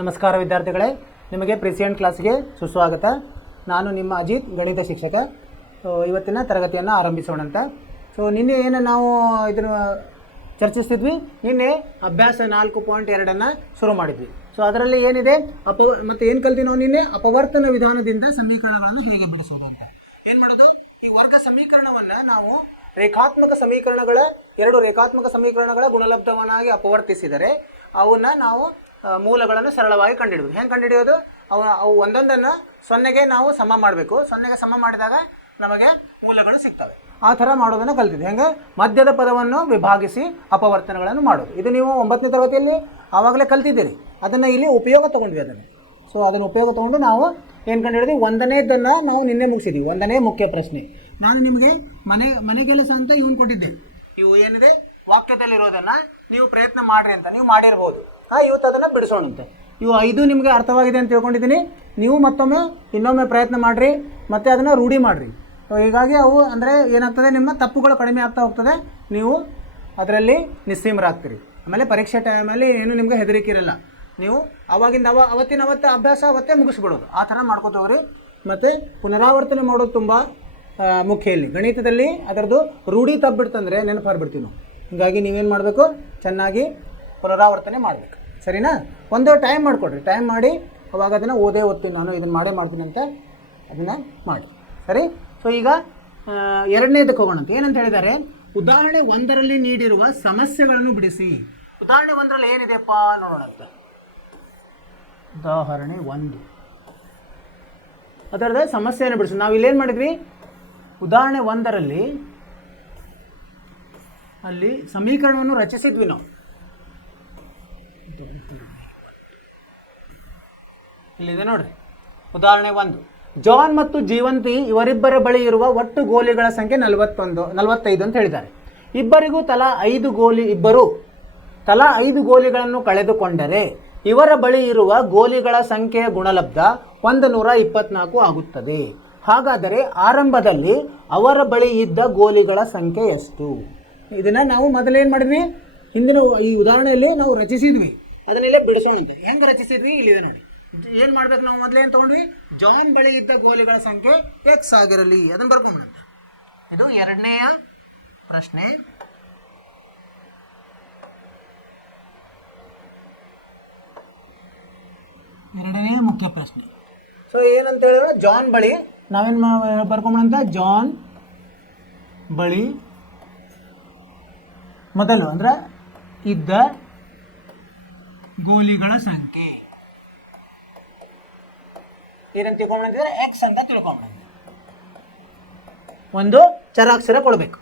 ನಮಸ್ಕಾರ ವಿದ್ಯಾರ್ಥಿಗಳೇ, ನಿಮಗೆ ಪ್ರೆಸಿಡೆಂಟ್ ಕ್ಲಾಸ್ಗೆ ಸುಸ್ವಾಗತ. ನಾನು ನಿಮ್ಮ ಅಜಿತ್, ಗಣಿತ ಶಿಕ್ಷಕ. ಇವತ್ತಿನ ತರಗತಿಯನ್ನು ಆರಂಭಿಸೋಣ ಅಂತ. ನಿನ್ನೆ ಏನು ನಾವು ಇದನ್ನು ಚರ್ಚಿಸ್ತಿದ್ವಿ, ನಿನ್ನೆ ಅಭ್ಯಾಸ 4.2 ಶುರು ಮಾಡಿದ್ವಿ. ಅದರಲ್ಲಿ ಏನಿದೆ ಮತ್ತು ಏನು ಕಲ್ತೀವಿ ನಾವು ನಿನ್ನೆ, ಅಪವರ್ತನ ವಿಧಾನದಿಂದ ಸಮೀಕರಣಗಳನ್ನು ಹೇಗೆ ಬಿಡಿಸೋದು ಅಂತ. ಏನು ಮಾಡೋದು, ಈ ವರ್ಗ ಸಮೀಕರಣವನ್ನು ನಾವು ರೇಖಾತ್ಮಕ ಸಮೀಕರಣಗಳ ಎರಡು ರೇಖಾತ್ಮಕ ಸಮೀಕರಣಗಳ ಗುಣಲಬ್ಧವನ್ನಾಗಿ ಅಪವರ್ತಿಸಿದರೆ ಅವನ್ನ ನಾವು ಮೂಲಗಳನ್ನು ಸರಳವಾಗಿ ಕಂಡುಹಿಡಿಯೋದು. ಹೆಂಗೆ ಕಂಡುಹಿಡಿಯೋದು, ಅವು ಒಂದೊಂದನ್ನು ಸೊನ್ನೆಗೆ ನಾವು ಸಮ ಮಾಡಬೇಕು. ಸೊನ್ನೆಗೆ ಸಮ ಮಾಡಿದಾಗ ನಮಗೆ ಮೂಲಗಳು ಸಿಗ್ತವೆ. ಆ ಥರ ಮಾಡೋದನ್ನು ಕಲ್ತಿದ್ವಿ. ಹೆಂಗೆ ಮಧ್ಯದ ಪದವನ್ನು ವಿಭಾಗಿಸಿ ಅಪವರ್ತನಗಳನ್ನು ಮಾಡೋದು. ಇದು ನೀವು 9ನೇ ತರಗತಿಯಲ್ಲಿ ಆವಾಗಲೇ ಕಲ್ತಿದ್ದೀರಿ. ಅದನ್ನು ಇಲ್ಲಿ ಉಪಯೋಗ ತೊಗೊಂಡ್ವಿ. ಅದನ್ನು ಉಪಯೋಗ ತೊಗೊಂಡು ನಾವು ಏನು ಕಂಡುಹಿಡಿದ್ವಿ, 1ನೇದನ್ನು ನಾವು ನಿನ್ನೆ ಮುಗಿಸಿದ್ವಿ. 1ನೇ ಮುಖ್ಯ ಪ್ರಶ್ನೆ. ನಾನು ನಿಮಗೆ ಮನೆ ಕೆಲಸ ಅಂತ ಇವನು ಕೊಟ್ಟಿದ್ದೆ. ಇವು ಏನಿದೆ ವಾಕ್ಯದಲ್ಲಿರೋದನ್ನು ನೀವು ಪ್ರಯತ್ನ ಮಾಡಿರಿ ಅಂತ ನೀವು ಮಾಡಿರ್ಬೋದು. ಇವತ್ತು ಅದನ್ನು ಬಿಡಿಸೋಣಂತೆ. ಇವು 5 ನಿಮಗೆ ಅರ್ಥವಾಗಿದೆ ಅಂತ ತಿಳ್ಕೊಂಡಿದ್ದೀನಿ. ನೀವು ಇನ್ನೊಮ್ಮೆ ಪ್ರಯತ್ನ ಮಾಡಿರಿ ಮತ್ತು ಅದನ್ನು ರೂಢಿ ಮಾಡಿರಿ. ಹೀಗಾಗಿ ಅವು ಅಂದರೆ ಏನಾಗ್ತದೆ, ನಿಮ್ಮ ತಪ್ಪುಗಳು ಕಡಿಮೆ ಆಗ್ತಾ ಹೋಗ್ತದೆ. ನೀವು ಅದರಲ್ಲಿ ನಿಸ್ಸೀಮರಾಗ್ತೀರಿ. ಆಮೇಲೆ ಪರೀಕ್ಷೆ ಟೈಮಲ್ಲಿ ಏನು ನಿಮಗೆ ಹೆದರಿಕೆ ಇರಲ್ಲ. ನೀವು ಅವತ್ತಿನ ಅಭ್ಯಾಸ ಅವತ್ತೇ ಮುಗಿಸ್ಬಿಡೋದು. ಆ ಥರ ಮಾಡ್ಕೊತ ಹೋಗ್ರಿ. ಮತ್ತು ಪುನರಾವರ್ತನೆ ಮಾಡೋದು ತುಂಬ ಮುಖ್ಯ. ಇಲ್ಲಿ ಗಣಿತದಲ್ಲಿ ಅದರದ್ದು ರೂಢಿ ತಪ್ಪಿಡ್ತಂದರೆ ನೆನಪಾರ್ಬಿಡ್ತೀವಿ ನಾವು. ಹೀಗಾಗಿ ನೀವೇನು ಮಾಡಬೇಕು, ಚೆನ್ನಾಗಿ ಪುನರಾವರ್ತನೆ ಮಾಡಬೇಕು. ಸರಿನಾ? ಒಂದು ಟೈಮ್ ಮಾಡಿಕೊಡ್ರಿ. ಟೈಮ್ ಮಾಡಿ ಅವಾಗ ಅದನ್ನು ಓದ್ತೀನಿ, ನಾನು ಇದನ್ನು ಮಾಡ್ತೀನಿ ಅಂತ ಅದನ್ನು ಮಾಡಿ. ಸರಿ. ಈಗ 2ನೇದಕ್ಕೆ ಹೋಗೋಣ ಅಂತ. ಏನಂತ ಹೇಳಿದ್ದಾರೆ, ಉದಾಹರಣೆ 1ರಲ್ಲಿ ನೀಡಿರುವ ಸಮಸ್ಯೆಗಳನ್ನು ಬಿಡಿಸಿ. ಉದಾಹರಣೆ 1ರಲ್ಲಿ ಏನಿದೆಯಪ್ಪ ನೋಡೋಣ ಅಂತ. ಉದಾಹರಣೆ 1 ಅದರದ ಸಮಸ್ಯೆಯನ್ನು ಬಿಡಿಸಿ. ನಾವು ಇಲ್ಲೇನು ಮಾಡಿದ್ವಿ, ಉದಾಹರಣೆ 1ರಲ್ಲಿ ಅಲ್ಲಿ ಸಮೀಕರಣವನ್ನು ರಚಿಸಿದ್ವಿ ನಾವು. ಇಲ್ಲಿದೆ ನೋಡ್ರಿ, ಉದಾಹರಣೆ 1. ಜಾನ್ ಮತ್ತು ಜೀವಂತಿ ಇವರಿಬ್ಬರ ಬಳಿ ಇರುವ ಒಟ್ಟು ಗೋಲಿಗಳ ಸಂಖ್ಯೆ 45 ಅಂತ ಹೇಳಿದ್ದಾರೆ. ಇಬ್ಬರು ತಲಾ 5 ಗೋಲಿಗಳನ್ನು ಕಳೆದುಕೊಂಡರೆ ಇವರ ಬಳಿ ಇರುವ ಗೋಲಿಗಳ ಸಂಖ್ಯೆಯ ಗುಣಲಬ್ಧ 124 ಆಗುತ್ತದೆ. ಹಾಗಾದರೆ ಆರಂಭದಲ್ಲಿ ಅವರ ಬಳಿ ಇದ್ದ ಗೋಲಿಗಳ ಸಂಖ್ಯೆ ಎಷ್ಟು? ಇದನ್ನು ನಾವು ಮೊದಲೇನು ಮಾಡಿದ್ವಿ, ಹಿಂದಿನ ಈ ಉದಾಹರಣೆಯಲ್ಲಿ ನಾವು ರಚಿಸಿದ್ವಿ. ಅದನ್ನೆಲ್ಲ ಬಿಡಿಸೋಣಂತೆ. ಹೆಂಗೆ ರಚಿಸಿದ್ವಿ ಇಲ್ಲಿದೆ ನೋಡಿ. ಏನು ಮಾಡ್ಬೇಕು, ನಾವು ಮೊದಲೇನು ತೊಗೊಂಡ್ವಿ, ಜಾನ್ ಬಳಿ ಇದ್ದ ಗೋಲಿಗಳ ಸಂಖ್ಯೆ x ಆಗಿರಲಿ. ಅದನ್ನು ಬರ್ಕೊಂಡಂತೆ. ಇದು 2ನೇಯ ಪ್ರಶ್ನೆ. ಎರಡನೇ ಮುಖ್ಯ ಪ್ರಶ್ನೆ. ಏನಂತ ಹೇಳಿದ್ರೆ, ಜಾನ್ ಬಳಿ ನಾವೇನು ಬರ್ಕೊಂಬಂತ, ಜಾನ್ ಬಳಿ ಮೊದಲು ಅಂದ್ರೆ ಇದ್ದ ಗೋಲಿಗಳ ಸಂಖ್ಯೆ ಏನಂತ ತಿಳ್ಕೊಂಡ್ಬಂತಿದ್ರೆ x ಅಂತ ತಿಳ್ಕೊಂಡ್ಬಂದಿದೆ. ಒಂದು ಚರಾಕ್ಷರ ಕೊಡಬೇಕು.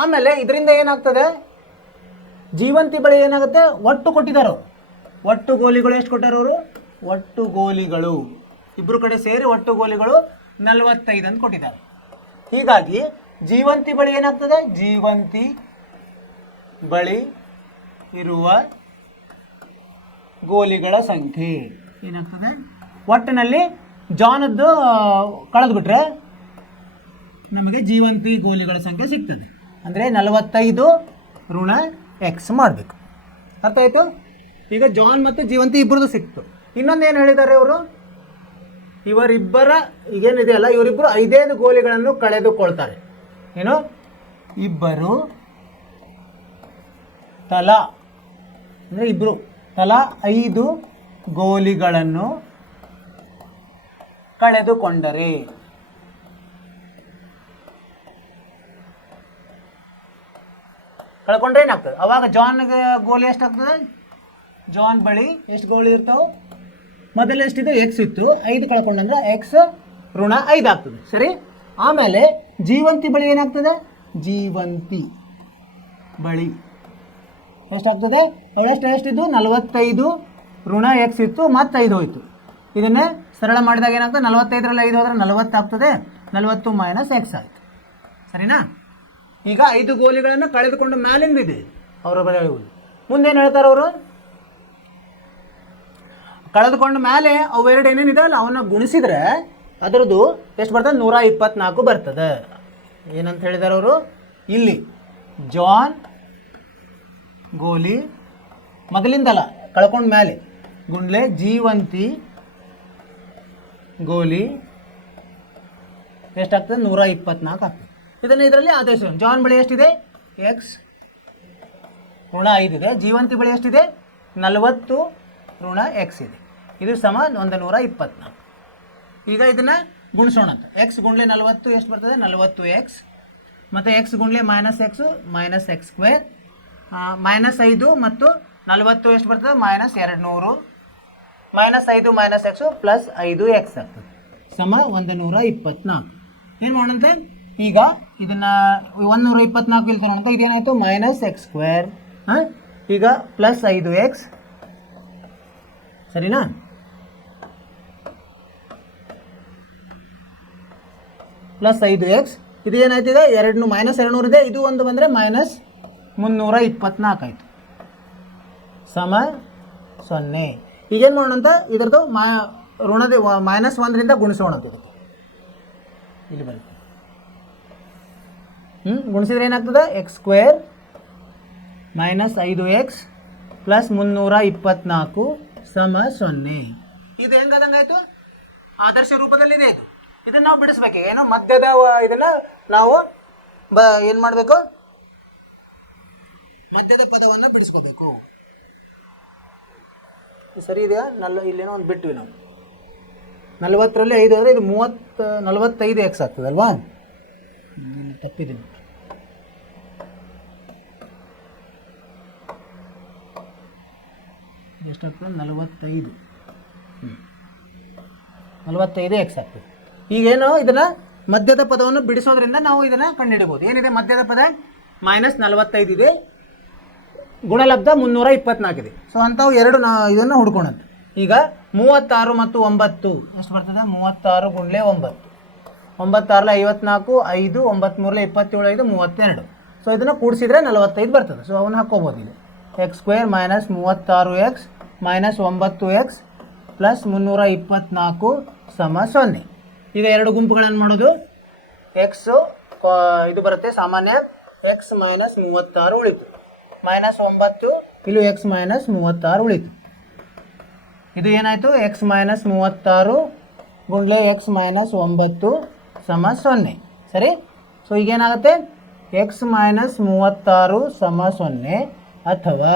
ಆಮೇಲೆ ಇದರಿಂದ ಏನಾಗ್ತದೆ, ಜೀವಂತಿ ಬಳಿ ಏನಾಗುತ್ತೆ, ಒಟ್ಟು ಕೊಟ್ಟಿದ್ದಾರೆ ಅವರು. ಒಟ್ಟು ಗೋಲಿಗಳು ಎಷ್ಟು ಕೊಟ್ಟಾರ ಅವರು? ಒಟ್ಟು ಗೋಲಿಗಳು ಇಬ್ಬರು ಕಡೆ ಸೇರಿ ಒಟ್ಟು ಗೋಲಿಗಳು 45 ಅಂತ ಕೊಟ್ಟಿದ್ದಾರೆ. ಹೀಗಾಗಿ ಜೀವಂತಿ ಬಳಿ ಏನಾಗ್ತದೆ, ಜೀವಂತಿ ಬಳಿ ಇರುವ ಗೋಲಿಗಳ ಸಂಖ್ಯೆ ಏನಾಗ್ತದೆ, ಒಟ್ಟಿನಲ್ಲಿ ಜಾನದ್ದು ಕಳೆದುಬಿಟ್ರೆ ನಮಗೆ ಜೀವಂತಿ ಗೋಲಿಗಳ ಸಂಖ್ಯೆ ಸಿಗ್ತದೆ. ಅಂದರೆ 45 ಋಣ x ಮಾಡಬೇಕು. ಅರ್ಥ ಆಯಿತು? ಈಗ ಜಾನ್ ಮತ್ತು ಜೀವಂತಿ ಇಬ್ಬರದು ಸಿಕ್ತು. ಇನ್ನೊಂದೇನು ಹೇಳಿದ್ದಾರೆ ಅವರು, ಇವರಿಬ್ಬರ ಈಗೇನಿದೆಯಲ್ಲ, ಇವರಿಬ್ಬರು 5 ಗೋಲಿಗಳನ್ನು ಕಳೆದುಕೊಳ್ತಾರೆ. ಏನು, ಇಬ್ಬರು ತಲಾ ಅಂದರೆ ಇಬ್ಬರು ತಲಾ 5 ಗೋಲಿಗಳನ್ನು ಕಳೆದುಕೊಂಡರೆ ಏನಾಗ್ತದೆ, ಅವಾಗ ಜಾನ್ಗೆ ಗೋಲಿ ಎಷ್ಟಾಗ್ತದೆ, ಜಾನ್ ಬಳಿ ಎಷ್ಟು ಗೋಲಿ ಇರ್ತಾವೆ, ಮೊದಲು ಎಷ್ಟಿದೆ x ಇತ್ತು, 5 ಕಳ್ಕೊಂಡ್ರೆ x ಋಣ 5 ಆಗ್ತದೆ. ಸರಿ. ಆಮೇಲೆ ಜೀವಂತಿ ಬಳಿ ಏನಾಗ್ತದೆ, ಜೀವಂತಿ ಬಳಿ ಎಷ್ಟಾಗ್ತದೆ, ಎಷ್ಟಿದ್ದು 45 ಋಣ x ಇತ್ತು, ಮತ್ತು 5 ಹೋಯಿತು. ಇದನ್ನೇ ಸರಳ ಮಾಡಿದಾಗ ಏನಾಗ್ತದೆ, 45ರಲ್ಲಿ 5 ಹೋದರೆ 40 ಆಗ್ತದೆ. 40 ಮೈನಸ್ x ಆಯಿತು. ಸರಿನಾ? ಈಗ 5 ಗೋಲಿಗಳನ್ನು ಕಳೆದುಕೊಂಡು ಮ್ಯಾಲಿಂದ ಇದೆ ಅವರ ಬಳಿ. ಮುಂದೇನು ಹೇಳ್ತಾರೆ ಅವರು, ಕಳೆದುಕೊಂಡ ಮೇಲೆ ಅವೆರಡು ಏನೇನಿದೆ ಅಲ್ಲ ಅವನ್ನ ಗುಣಿಸಿದ್ರೆ ಅದರದ್ದು ಎಷ್ಟು ಬರ್ತದೆ, 124 ಬರ್ತದೆ. ಏನಂತ ಹೇಳಿದ್ದಾರೆ ಅವರು ಇಲ್ಲಿ, ಜಾನ್ ಗೋಲಿ ಮೊದಲಿಂದಲ್ಲ ಕಳ್ಕೊಂಡ ಮೇಲೆ ಗುಂಡ್ಲೆ ಜೀವಂತಿ ಗೋಲಿ ಎಷ್ಟಾಗ್ತದೆ 124 ಆಗ್ತದೆ. ಇದನ್ನು ಇದರಲ್ಲಿ ಆದೇಶ ಜಾನ್ ಬಳಿ ಎಷ್ಟಿದೆ ಎಕ್ಸ್ ಋಣ 5 ಇದೆ, ಜೀವಂತಿ ಬಳಿ ಎಷ್ಟಿದೆ 40 ಋಣ ಎಕ್ಸ್ ಇದೆ. ಇದು ಸಮ 124. ಈಗ ಇದನ್ನು ಗುಣಿಸೋಣ ಅಂತ. ಎಕ್ಸ್ ಗುಂಡ್ಲೆ 40 ಎಷ್ಟು ಬರ್ತದೆ 40 ಎಕ್ಸ್ ಮತ್ತು ಎಕ್ಸ್ ಗುಂಡ್ಲೆ minus x minus x square minus 5 ಮತ್ತು 40 ಎಷ್ಟು ಬರ್ತದೆ -200 -5 ಮೈನಸ್ ಎಕ್ಸು ಪ್ಲಸ್ 5 ಎಕ್ಸ್ ಆಗ್ತದೆ ಸಮ 124. ಏನು ಮಾಡೋಣಂತೆ ಈಗ ಇದನ್ನು 124 ಇಲ್ಲಿ ತಗೊಳ್ಳೋಣ. ಇದೇನಾಯಿತು ಮೈನಸ್ ಎಕ್ಸ್ ಸ್ಕ್ವೇರ್ ಈಗ ಪ್ಲಸ್ 5 ಎಕ್ಸ್ ಸರಿನಾ. ಪ್ಲಸ್ 5 ಎಕ್ಸ್ ಇದು ಏನಾಯ್ತು ಈಗ -200 ಇದೆ, ಇದು ಒಂದು ಬಂದರೆ -324 ಆಯಿತು ಸಮ 0. ಈಗೇನು ಮಾಡೋಣ ಅಂತ ಇದರದ್ದು ಋಣದ -1ರಿಂದ ಗುಣಿಸೋಣ ಅಂತ ಇದಕ್ಕೆ ಇಲ್ಲಿ ಬರುತ್ತೆ. ಗುಣಿಸಿದ್ರೆ ಏನಾಗ್ತದೆ x square minus 5x plus 324 ಸಮ 0. ಇದು ಹೆಂಗದಂಗಾಯ್ತು ಆದರ್ಶ ರೂಪದಲ್ಲಿದೆ. ಇದನ್ನು ನಾವು ಬಿಡಿಸ್ಬೇಕು. ಏನೋ ಮಧ್ಯದ ಇದನ್ನು ನಾವು ಏನು ಮಾಡಬೇಕು ಮಧ್ಯದ ಪದವನ್ನು ಬಿಡಿಸ್ಕೋಬೇಕು. ಸರಿ ಇದೆಯಾ ಇಲ್ಲೇನೋ ಒಂದು ಬಿಟ್ವಿ ನಾವು 40ರಲ್ಲಿ 5 ಆದರೆ ಇದು 45 ಎಕ್ಸ್ ಆಗ್ತದಲ್ವಾ. ತಪ್ಪಿದ್ದೀನಿ ಎಷ್ಟಾಗ್ತದೆ 45 ಎಕ್ಸ್ ಆಗ್ತದೆ. ಈಗೇನು ಇದನ್ನು ಮಧ್ಯದ ಪದವನ್ನು ಬಿಡಿಸೋದ್ರಿಂದ ನಾವು ಇದನ್ನು ಕಂಡುಹಿಡಬಹುದು. ಏನಿದೆ ಮಧ್ಯದ ಪದ -45 ಇದೆ, ಗುಣಲಬ್ಧ 324 ಇದೆ. ಸೊ ಅಂಥವು ಎರಡು ಇದನ್ನು ಹುಡ್ಕೊಳಂತ. ಈಗ 36 ಮತ್ತು 9 ಎಷ್ಟು ಬರ್ತದೆ 36 ಗುಂಡ್ಲೆ 9 9 54 5 9 27 5 32. ಸೊ ಇದನ್ನು ಕೂಡಿಸಿದ್ರೆ 45 ಬರ್ತದೆ. ಸೊ ಅವನ್ನ ಹಾಕ್ಕೋಬೋದು. ಇಲ್ಲಿ X square minus 36x minus 9x plus 324 ಸಮ 0. ಈಗ ಎರಡು ಗುಂಪುಗಳನ್ನು ಮಾಡೋದು. ಎಕ್ಸು ಇದು ಬರುತ್ತೆ ಸಾಮಾನ್ಯ ಎಕ್ಸ್ ಮೈನಸ್ 36 ಉಳಿತು, ಮೈನಸ್ 9 ಇಲ್ಲಿ ಎಕ್ಸ್ ಮೈನಸ್ 36 ಉಳಿತು. ಇದು ಏನಾಯಿತು ಎಕ್ಸ್ ಮೈನಸ್ 36 ಗುಂಡ್ಲೆ ಎಕ್ಸ್ ಮೈನಸ್ 9 ಸಮ 0. ಸರಿ. ಸೊ ಈಗೇನಾಗುತ್ತೆ ಎಕ್ಸ್ ಮೈನಸ್ 36 ಸಮ 0 ಅಥವಾ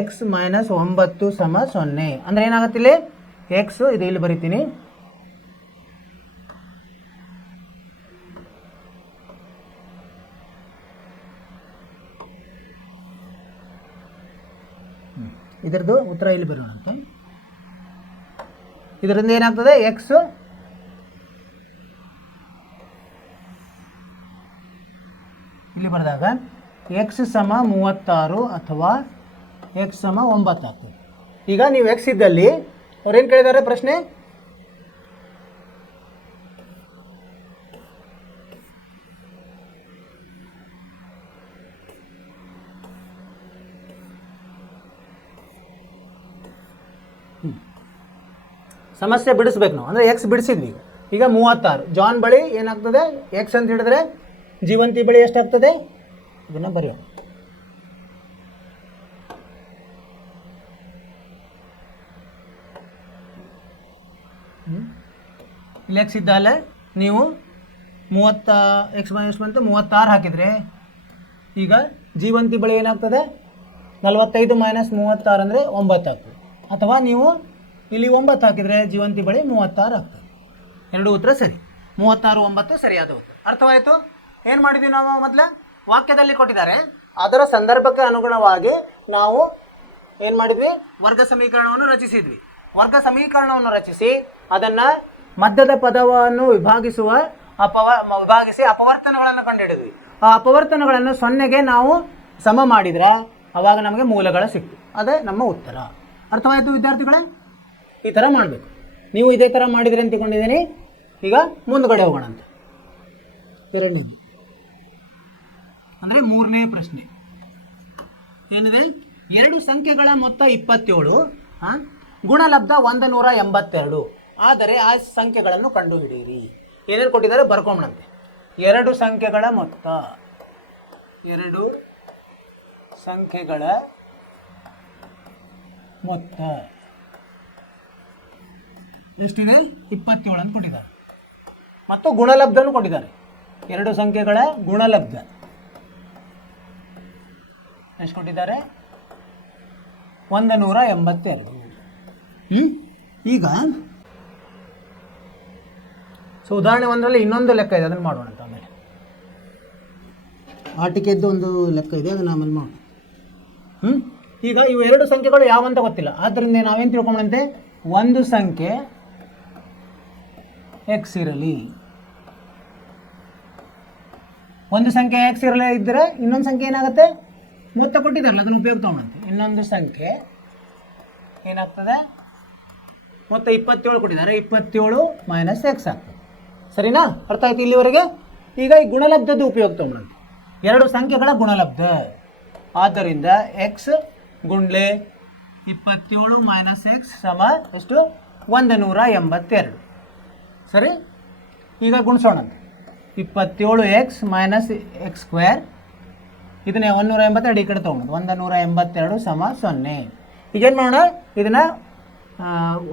ಎಕ್ಸ್ ಮೈನಸ್ 9 ಸಮ 0 ಅಂದರೆ ಏನಾಗುತ್ತೆ ಇಲ್ಲಿ ಎಕ್ಸ್ ಇದು ಇಲ್ಲಿ ಬರಿತೀನಿ ಇದರದ್ದು ಉತ್ತರ ಇಲ್ಲಿ ಬರೋಣ ಅಂತ. ಇದರಿಂದ ಏನಾಗ್ತದೆ ಎಕ್ಸ್ ಇಲ್ಲಿ ಬರೆದಾಗ ಎಕ್ಸ್ ಸಮ 36 ಅಥವಾ ಎಕ್ಸ್ ಸಮ 9 ಆಗ್ತದೆ. ಈಗ ನೀವು ಎಕ್ಸ್ ಇದ್ದಲ್ಲಿ ಅವ್ರೇನು ಕೇಳಿದ್ದಾರೆ ಪ್ರಶ್ನೆ ಸಮಸ್ಯೆ ಬಿಡಿಸ್ಬೇಕು ನಾವು. ಅಂದರೆ ಎಕ್ಸ್ ಬಿಡಿಸಿದ್ವಿ. ಈಗ 36 ಜಾನ್ ಬಳಿ ಏನಾಗ್ತದೆ ಎಕ್ಸ್ ಅಂತ ಹೇಳಿದ್ರೆ ಜೀವಂತಿ ಬಳಿ ಎಷ್ಟಾಗ್ತದೆ ಇದನ್ನು ಬರೆಯೋಣ. ಇಲ್ಲಿ ಎಕ್ಸ್ ಇದ್ದಲ್ಲ ನೀವು 30 ಎಕ್ಸ್ ಬಂತು 36 ಹಾಕಿದರೆ ಈಗ ಜೀವಂತಿ ಬಳಿ ಏನಾಗ್ತದೆ 45 ಮೈನಸ್ 36 ಅಂದರೆ 9 ಆಗ್ತದೆ. ಅಥವಾ ನೀವು ಇಲ್ಲಿ 9 ಹಾಕಿದರೆ ಜೀವಂತಿ ಬಳಿ 36 ಆಗ್ತದೆ. ಎರಡು ಉತ್ತರ ಸರಿ. 36 9 ಸರಿಯಾದ ಉತ್ತರ. ಅರ್ಥವಾಯಿತು. ಏನು ಮಾಡಿದ್ವಿ ನಾವು ಮೊದಲ ವಾಕ್ಯದಲ್ಲಿ ಕೊಟ್ಟಿದ್ದಾರೆ ಅದರ ಸಂದರ್ಭಕ್ಕೆ ಅನುಗುಣವಾಗಿ ನಾವು ಏನು ಮಾಡಿದ್ವಿ ವರ್ಗ ಸಮೀಕರಣವನ್ನು ರಚಿಸಿದ್ವಿ. ವರ್ಗ ಸಮೀಕರಣವನ್ನು ರಚಿಸಿ ಅದನ್ನು ಮಧ್ಯದ ಪದವನ್ನು ವಿಭಾಗಿಸಿ ಅಪವರ್ತನಗಳನ್ನು ಕಂಡುಹಿಡಿದ್ವಿ. ಆ ಅಪವರ್ತನಗಳನ್ನು 0ಗೆ ನಾವು ಸಮ ಮಾಡಿದರೆ ಆವಾಗ ನಮಗೆ ಮೂಲಗಳ ಸಿಕ್ತು. ಅದೇ ನಮ್ಮ ಉತ್ತರ. ಅರ್ಥವಾಯಿತು ವಿದ್ಯಾರ್ಥಿಗಳೇ. ಈ ಥರ ಮಾಡಬೇಕು. ನೀವು ಇದೇ ಥರ ಮಾಡಿದರೆ ಅಂತ ತಿಳ್ಕೊಂಡಿದ್ದೀನಿ. ಈಗ ಮುಂದುಗಡೆ ಹೋಗೋಣ ಅಂತ. ಎರಡನೇದು ಅಂದರೆ ಮೂರನೇ ಪ್ರಶ್ನೆ ಏನಿದೆ ಎರಡು ಸಂಖ್ಯೆಗಳ ಮೊತ್ತ 27 ಗುಣಲಬ್ಧ 182 ಆದರೆ ಆ ಸಂಖ್ಯೆಗಳನ್ನು ಕಂಡುಹಿಡಿಯಿರಿ. ಏನೇನು ಕೊಟ್ಟಿದ್ದಾರೆ ಬರ್ಕೊಂಬಂತೆ. ಎರಡು ಸಂಖ್ಯೆಗಳ ಮೊತ್ತ ಎಷ್ಟಿದೆ 27 ಅಂತ ಕೊಟ್ಟಿದ್ದಾರೆ. ಮತ್ತು ಗುಣಲಬ್ಧನೂ ಕೊಟ್ಟಿದ್ದಾರೆ. ಎರಡು ಸಂಖ್ಯೆಗಳ ಗುಣಲಬ್ಧ ಎಷ್ಟು ಕೊಟ್ಟಿದ್ದಾರೆ? 182. ಈಗ ಸೊ ಉದಾಹರಣೆ 1ರಲ್ಲಿ ಇನ್ನೊಂದು ಲೆಕ್ಕ ಇದೆ, ಅದನ್ನು ಮಾಡೋಣ ಅಂತ. ಆಮೇಲೆ ಆಟಿಕೆದ್ದು ಒಂದು ಲೆಕ್ಕ ಇದೆ, ಅದನ್ನು ಆಮೇಲೆ ಮಾಡೋಣ. ಈಗ ಇವು ಎರಡು ಸಂಖ್ಯೆಗಳು ಯಾವಂತ ಗೊತ್ತಿಲ್ಲ, ಆದ್ದರಿಂದ ನಾವೇನು ತಿಳ್ಕೊಂಬಂತೆ, ಒಂದು ಸಂಖ್ಯೆ ಎಕ್ಸ್ ಇರಲಿ, ಒಂದು ಸಂಖ್ಯೆ ಎಕ್ಸ್ ಇರಲಿ ಇದ್ದರೆ ಇನ್ನೊಂದು ಸಂಖ್ಯೆ ಏನಾಗುತ್ತೆ, ಮೊತ್ತ ಕೊಟ್ಟಿದ್ದಾರಲ್ಲ ಅದನ್ನು ಉಪಯೋಗ ತಗೊಳುತ್ತೆ. ಇನ್ನೊಂದು ಸಂಖ್ಯೆ ಏನಾಗ್ತದೆ, ಮೊತ್ತ 27 ಕೊಟ್ಟಿದ್ದಾರೆ, 27 ಮೈನಸ್ ಎಕ್ಸ್ ಆಗ್ತದೆ. ಸರಿನಾ? ಅರ್ಥ ಆಯ್ತು ಇಲ್ಲಿವರೆಗೆ? ಈಗ ಈ ಗುಣಲಬ್ಧದ ಉಪಯೋಗ ತಗೊಳ್ಳೋಣ. ಎರಡು ಸಂಖ್ಯೆಗಳ ಗುಣಲಬ್ಧ, ಆದ್ದರಿಂದ ಎಕ್ಸ್ ಗುಂಡ್ಲೆ 27 ಮೈನಸ್ ಎಕ್ಸ್ ಸಮ ಎಷ್ಟು? 182. ಸರಿ, ಈಗ ಗುಣಿಸೋಣ. 27 ಎಕ್ಸ್ ಮೈನಸ್ ಎಕ್ಸ್ ಸ್ಕ್ವೇರ್, ಇದನ್ನೇ 182 ಈ ಕಡೆ ತೊಗೊಂಡು 182 ಸಮ 0. ಈಗೇನು ಮಾಡೋಣ, ಇದನ್ನು